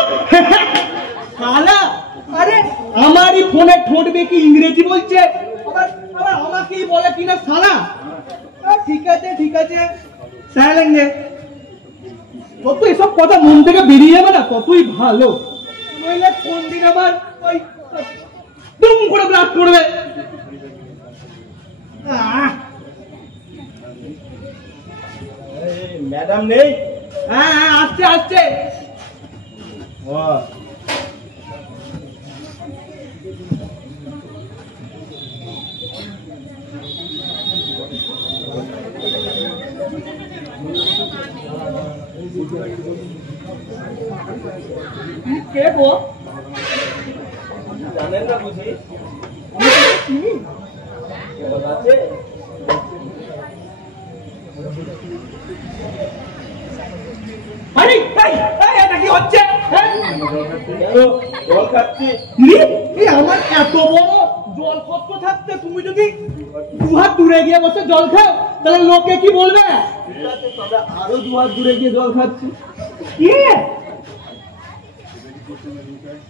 শালা? আরে আমারই ফোনে ঠোঁট বেঁকে ইংরেজি বলছে, আবার আবার আমাকেই বলে কিনা শালা। ঠিক আছে ঠিক আছে, সাইলেন্টে যত এসব কথা মন থেকে বেরিয়ে যাবে না ততই ভালো, নইলে কোন দিন আবার ওই দুম করে ব্লাস্ট করবে। ম্যাডাম নেই? হ্যাঁ হ্যাঁ আসছে আসছে। কে গো? জানেন না বুঝি? কেমন আছে? আরে এটা কি হচ্ছে? জল খাচ্ছি। আমার এত বড় জল খত্র থাকতে তুমি যদি 2 হাত দূরে গিয়ে বসে জল খাও তাহলে লোকে কি বলবে? আরো 2 হাত দূরে গিয়ে জল খাচ্ছি।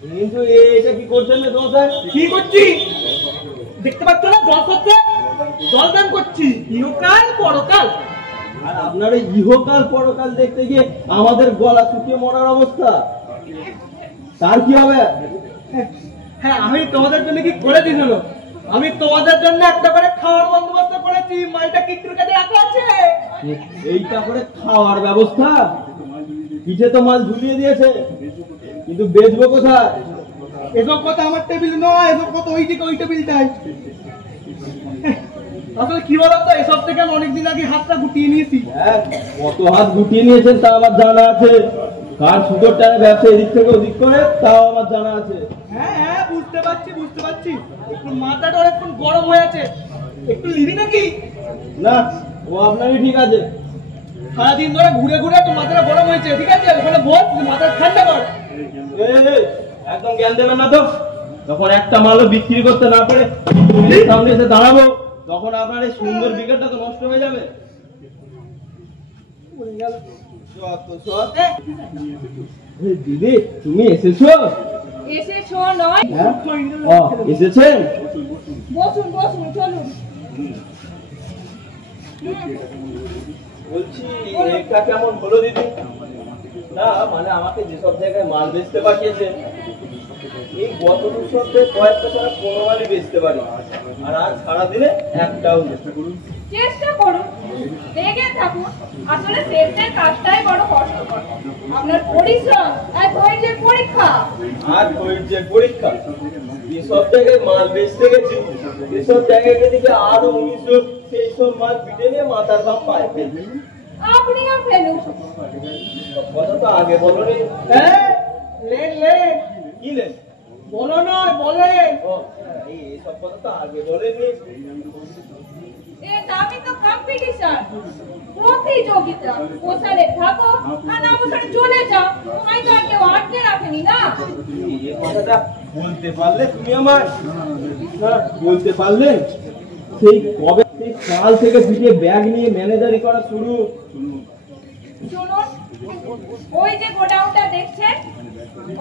কিন্তু এটা কি করছেন না তোমার? কি করছি দেখতে পাচ্ছ না? জল খাচ্ছে, জল দান করছি। ইহকাল পরকাল, আর আপনার এই ইহকাল পরকাল দেখতে গিয়ে আমাদের গলা শুকিয়ে মরার অবস্থা। তার কি হবে? হ্যাঁ আমি তোমাদের জন্য কি করে দিই জানো? আমি তোমাদের জন্য একটা করে খাওয়ার বন্দোবস্ত করেছি, মালটা কিট্টুর কাছে রাখা আছে। এইটা করে খাওয়ার ব্যবস্থা? পিঠে তো মাল ঝুলিয়ে দিয়েছে, কিন্তু বেচবো কোথায়? এসব কথা আমার টেবিল নয়, এসব কথা ওই দিকে ওই টেবিলটাই। আসলে কি বলতো, এসব থেকে আমি অনেকদিন আগে হাতটা গুটিয়ে নিয়েছি। কত হাত গুটিয়ে নিয়েছেন তা আমার জানা আছে, কার সুতোর টানে ব্যবসা এদিক থেকে ওদিক করে তাও আমার জানা আছে। হ্যাঁ হ্যাঁ বুঝতে পারছি বুঝতে পারছি, একটু মাথাটা অনেকক্ষণ গরম হয়ে আছে, একটু নিবি নাকি? না ও আপনারই ঠিক আছে, সারাদিন ধরে ঘুরে ঘুরে তো মাথাটা গরম হয়েছে। ঠিক আছে ওখানে বস, মাথা ঠান্ডা কর। একদম জ্ঞান দেবেন না তো, যখন একটা মালও বিক্রি করতে না পারে সামনে এসে দাঁড়াবো তখন আপনার এই সুন্দর বিকেটটা তো নষ্ট হয়ে যাবে। দিদি তুমি এসেছো? এসেছো নয়, এসেছেন? বসুন বসুন চলুন। বলছি এটা কেমন হলো দিদি? না মানে আমাকে যেসব জায়গায় মাল বেচতে পাঠিয়েছে এই গত 2 সপ্তাহে কয়েকটা ছাড়া কোনো মালই বেচতে পারি, আর আজ সারাদিনে একটাও চেষ্টা করুন। চেষ্টা করুন, দেখে থাকুন। আসলে সেলসের কাজটাই বড় কষ্টকর। আপনার পরিশ্রম আর ধৈর্যের পরীক্ষা। আর ধৈর্যের পরীক্ষা? এসব জায়গায় মাল বেচতে গেছি, এসব জায়গায় দিকে আরো 19 জন সেই সব মাল পিটে নিয়ে মাথার ঘাম পায়ে ফেলবে। আপনিও ফেলুন। কথা তো আগে বলো নি। কি লেন? বলো নয়, বলে। এইসব কথা তো আগে বলেনি। এর নামই তো কম্পিটিশন, প্রতিযোগিতা। ওসারে থাকো আর না ওসারে চলে যাও, তোমায় তো আর কেউ আটকে রাখেনি না। এই কথাটা বলতে পারলে তুমি আমার, বলতে পারলে সেই কবে সেই কাল থেকে পিঠে ব্যাগ নিয়ে ম্যানেজারি করা শুরু। শুনুন, ওই যে গোডাউনটা দেখছেন,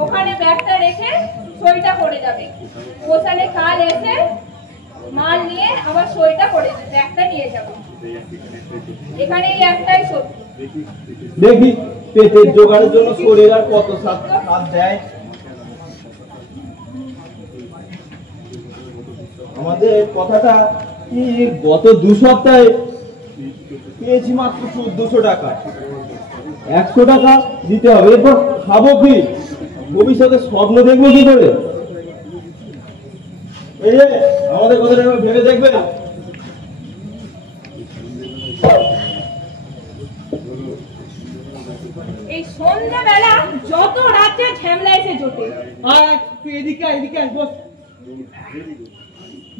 ওখানে ব্যাগটা রেখে সইটা করে যাবে। ওসারে কাল এসে মাল নিয়ে আবার সইটা করে ব্যাগটা নিয়ে যাবে। এখানে এই একটাই সত্যি। দেখি পেটের জোগাড়ের জন্য শরীর আর কত সাথ দেয়। আমাদের কথাটা কি গত 2 সপ্তাহে পেয়েছি মাত্র 1400 টাকা। 100 টাকা দিতে হবে, এরপর খাবো কি? ভবিষ্যতে স্বপ্ন দেখবো কি করে? এই যে আমাদের কথাটা ভেবে দেখবেন। এই সন্ধ্যাবেলা যত রাতে ঝামেলা এসে জোটে। আর তুই এদিকে এদিকে বস।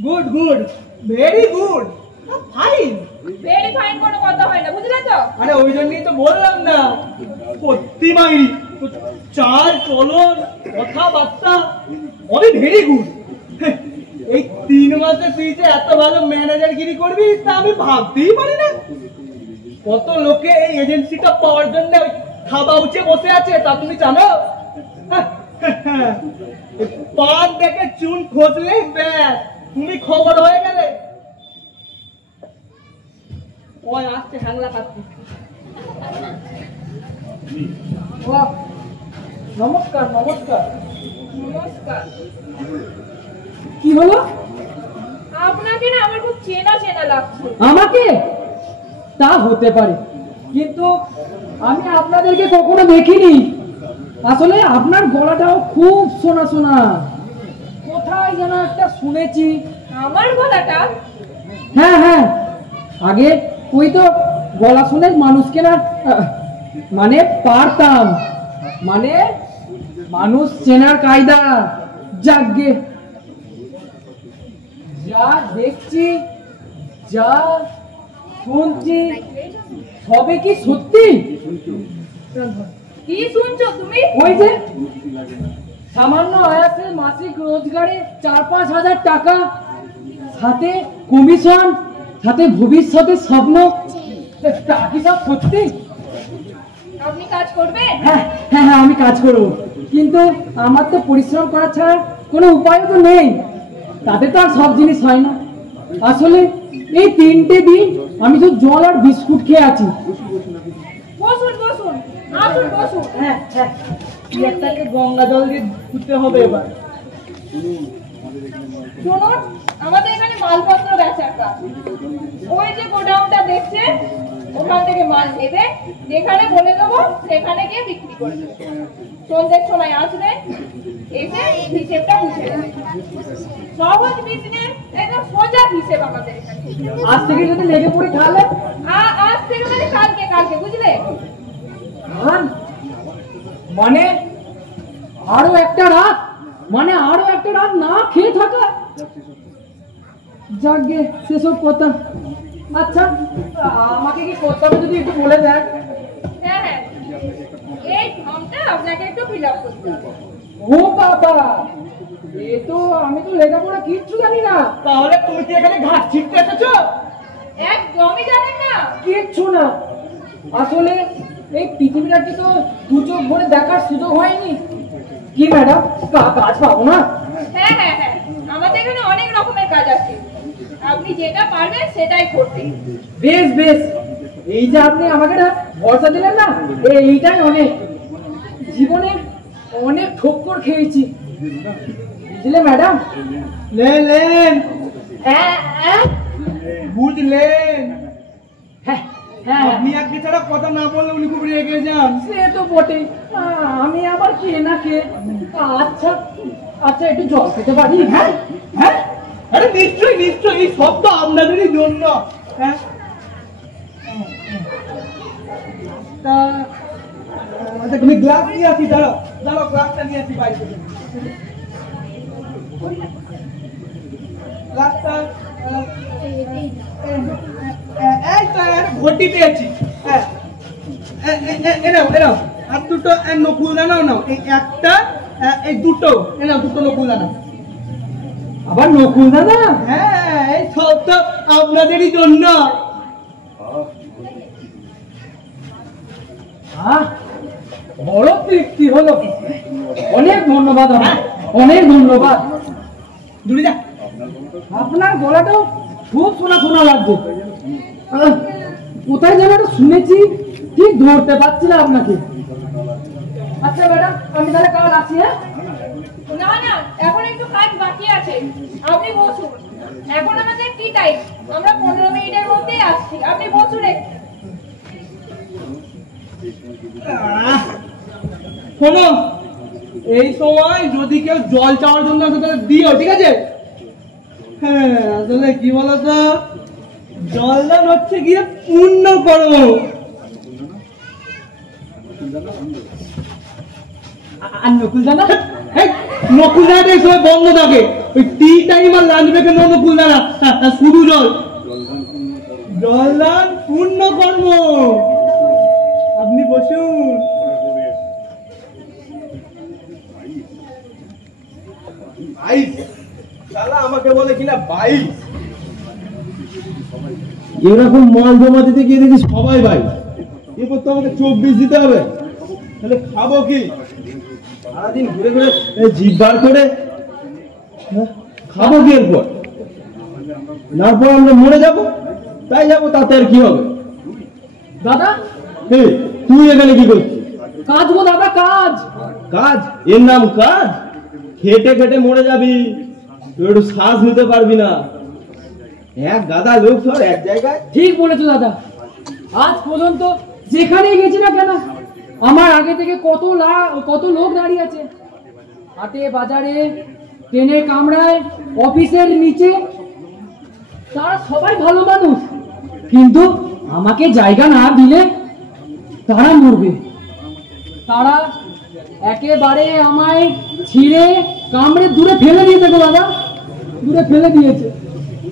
Good good, very good, fine. Very fine কোনো কথা হয় না, বুঝলে তো? আরে ওই জন্যই তো বললাম না, সত্যি মাইরি চাল চলন কথাবার্তা অনেক ভেরি গুড। এই 3 মাসে তুই যে এত ভালো ম্যানেজারগিরি করবি তা আমি ভাবতেই পারি না। কত লোকে এই এজেন্সিটা পাওয়ার জন্য খাবা উঠে বসে আছে তা তুমি জানো? পান দেখে চুন খোঁজলেই ব্যাস তুমি খবর হয়ে গেলে। ওই আসছে হ্যাংলা কাটতে। নমস্কার নমস্কার নমস্কার। কি হলো? আপনাকে না আমার খুব চেনা চেনা লাগছে। আমাকে? তা হতে পারে, কিন্তু আমি আপনাদেরকে কখনো দেখিনি। আসলে আপনার গলাটাও খুব শোনা শোনা, কোথায় যেন একটা শুনেছি। আমার গলাটা? হ্যাঁ হ্যাঁ, আগে ওই তো গলা শুনে মানুষকে না মানে পারতাম, মানে মানুষ চেনার কায়দা। যাকগে, যা দেখছি যা শুনছি সবে কি সত্যি? কি শুনছো তুমি? ওই যে সামান্য আয়াসে মাসিক রোজগারে 4-5 হাজার টাকা, সাথে কমিশন, সাথে ভবিষ্যতের স্বপ্ন, তা কি সব সত্যি? আপনি কাজ করবেন? হ্যাঁ হ্যাঁ হ্যাঁ, আমি কাজ করবো, কিন্তু আমার তো পরিশ্রম করা ছাড়া কোনো উপায় তো নেই। তাতে তো আর সব জিনিস হয় না। আসলে এই 3টে দিন আমি তো জল আর বিস্কুট খেয়ে আছি। বসুন বসুন, আসুন বসুন। হ্যাঁ হ্যাঁ, একটাকে গঙ্গা জল দিয়ে ধুতে হবে এবার। শুনুন, আমাদের এখানে মালপত্র বেচার কাজ। ওই যে গোডাউনটা দেখছেন, ওখান থেকে মাল নেবে, যেখানে বলে দেবো সেখানে গিয়ে বিক্রি করে দেবে। সন্ধ্যের সময় আসবে, এসে হিসেবটা বুঝে নেবে। সহজ বিজনেস, একদম সোজা হিসেব আমাদের এখানে। আজ থেকে যদি লেগে পড়ি তাহলে? আজ থেকে মানে কালকে, কালকে বুঝলে? মানে আরো একটা রাত, মানে আরো একটা রাত না খেয়ে থাকা। যাকগে, সেসব কথা। আচ্ছা, আমাকে কি করতে হবে যদি একটু বলে দেন? হ্যাঁ হ্যাঁ, এই ফর্মটা আপনাকে একটু ফিল আপ করতে হবে। ও বাবা, এ তো আমি তো লেখাপড়া কিচ্ছু জানি না। তাহলে তুমি কি এখানে ঘাস ছিটতে এসেছো? একদমই জানেন না? কিচ্ছু না। আসলে এই পৃথিবীটা কি তো 2 চোখ ভরে দেখার সুযোগ হয়নি। কি ম্যাডাম, কাজ পাবো না? হ্যাঁ হ্যাঁ হ্যাঁ, আমাদের এখানে অনেক রকমের কাজ আছে। আপনি যেটা পারবেন সেটাই করতে। বেশ বেশ, এই যে আপনি আমাকে না ভরসা দিলেন না, এইটাই অনেক। জীবনে অনেক ঠক্কর খেয়েছি, বুঝলে ম্যাডাম? লেন বুঝলেন? হ্যাঁ হ্যাঁ, আপনি আজকে ছাড়া কথা না বললে উনি খুব রেগে যান। সে তো বটে। আমি আবার কে না কে। আচ্ছা আচ্ছা, একটু জল খেতে পারি? হ্যাঁ হ্যাঁ, আরে নিশ্চয়ই নিশ্চয়ই, এই সব তো আপনাদেরই জন্য। হ্যাঁ, তা আচ্ছা, তুমি গ্লাস নিয়ে আসি। দাঁড়াও দাঁড়াও, গ্লাসটা নিয়ে আসি বাইরে থেকে। গ্লাসটা এই তো ভর্তি পেয়েছি। হ্যাঁ, এনাও এনাও, আর দুটো নকুল দানাও নাও। এই একটা, এই দুটো এনাও, দুটো নকুল দানা। আবার নকুল দাদা? হ্যাঁ, এই সব তো আপনাদেরই জন্য। বড় তৃপ্তি হলো। অনেক ধন্যবাদ, অনেক ধন্যবাদ। দূরে যা। আপনার গলাটাও খুব শোনা শোনা লাগছে। কোথায় যেন একটা শুনেছি, ঠিক ধরতে পারছি না আপনাকে। আচ্ছা ম্যাডাম, আমি তাহলে কাল আসি। হ্যাঁ, না না, এখন একটু কাজ বাকি আছে, আপনি বসুন। এখন আমাদের টি টাইম, আমরা 15 মিনিটের মধ্যেই আসছি, আপনি বসুন একটু। শোনো, এই সময় যদি কেউ জল চাওয়ার জন্য আসে তাহলে দিও, ঠিক আছে? হ্যাঁ, আসলে কি বলতো, জলদান হচ্ছে গিয়ে পূর্ণ কর্ম। আর নকুল দাদা? নকুল দানাটা এই সময় বন্ধ থাকে। ওই টি টাইম আর লাঞ্চ ব্রেকের মধ্যে নকুল দানা, শুধু জল। জলদান পূর্ণ কর্ম। আপনি বসুন। আমাকে বলে কিনা 22। এরকম মাল জমা দিতে গিয়ে দেখি সবাই 22। এরপর তো আমাকে 24 দিতে হবে। তাহলে খাবো কি? সারাদিন ঘুরে ঘুরে জিভ বার করে খাবো কি? এরপর তারপর আমরা মরে যাবো, তাই যাবো, তাতে আর কি হবে? দাদা, তুই এখানে কি করছিস? কাজ গো দাদা, কাজ। কাজ? এর নাম কাজ? খেটে খেটে মরে যাবি, তুই একটু শ্বাস নিতে পারবি না। এক গাদা লোক সর এক জায়গায়। ঠিক বলেছো দাদা, আজ পর্যন্ত যেখানেই গেছি না কেন, আমার আগে থেকে কত লোক দাঁড়িয়ে আছে। হাটে বাজারে, ট্রেনে কামরায়, অফিসের নিচে, তারা সবাই ভালো মানুষ, কিন্তু আমাকে জায়গা না দিলে তারা মরবে। তারা একেবারে আমায় ছিঁড়ে কামড়ে দূরে ফেলে দিয়েছে গো দাদা, দূরে ফেলে দিয়েছে।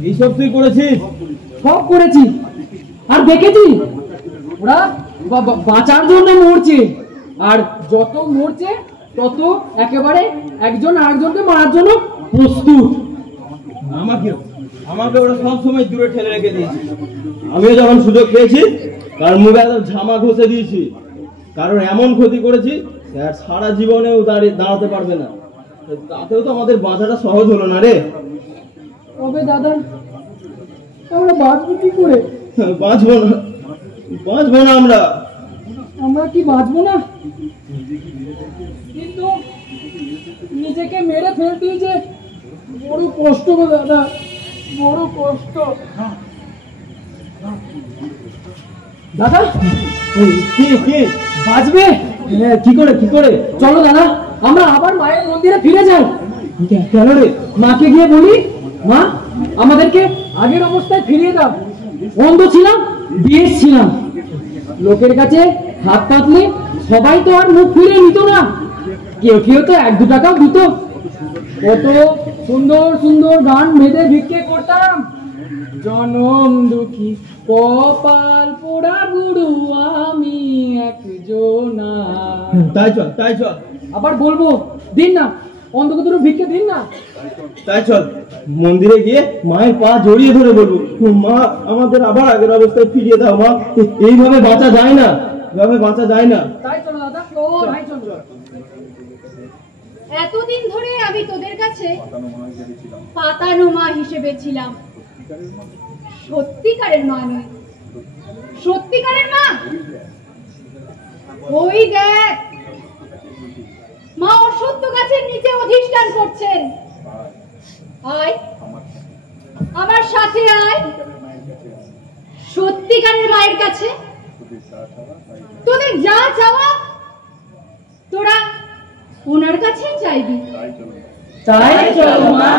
এইসব তুই করেছিস? সব করেছি, আর দেখেছি ওরা বাঁচার জন্য মরছে, আর যত মরছে তত একেবারে একজন আরেকজনকে মারার জন্য প্রস্তুত। আমাকে ওরা সব সময় দূরে ঠেলে রেখে দিয়েছে। আমিও যখন সুযোগ পেয়েছি তার মুখে ঝামা ঘষে দিয়েছি, কারণ এমন ক্ষতি করেছি আর সারা জীবনেও দাঁড়াতে পারবে না। তাতেও তো আমাদের বাঁচাটা সহজ হলো না রে। তবে দাদা, আমরা বাঁচবো কি করে? বাঁচবো না আমরা কি বাঁচবো না? কিন্তু নিজেকে মেরে ফেলতে যে বড় কষ্ট গো দাদা, বড় কষ্ট। দাদা, কি বাঁচবে? কি করে? চলো দাদা, আমরা আবার মায়ের মন্দিরে ফিরে যাই। কেন রে? মাকে গিয়ে বলি, মা আমাদেরকে আগের অবস্থায় ফিরিয়ে দাও। অন্ধ ছিলাম, বেশ ছিলাম, লোকের কাছে হাত পাতলে সবাই তো আর মুখ ফিরিয়ে নিত না, কেউ কেউ তো 1-2 টাকাও দিত। কত সুন্দর সুন্দর গান বেঁধে ভিক্ষে করতাম। জনম দুঃখী কপাল পোড়া গুরু আমি একজনা। তাই চল। আবার বলবো, দিন না, অন্তত দুটো ভিক্ষে দিন না। তাই চল, মন্দিরে গিয়ে মায়ের পা জড়িয়ে ধরে বলবো, মা আমাদের আবার আগের অবস্থায় ফিরিয়ে দাও মা, এইভাবে বাঁচা যায় না। তাই চলো দাদা, তাই চলো। এতদিন ধরে আমি তোদের কাছে পাতানো মা হিসেবে ছিলাম, সত্যিকারের মা নয়, সত্যিকারের মা ওই দেখ, মা অসত্য গাছের নিচে অধিষ্ঠান করছেন। আয় আমার সাথে আয়, সত্যিকারের মায়ের কাছে। তোদের যা চাওয়া তোরা ওনার কাছেই চাইবি। তাই চলো মা।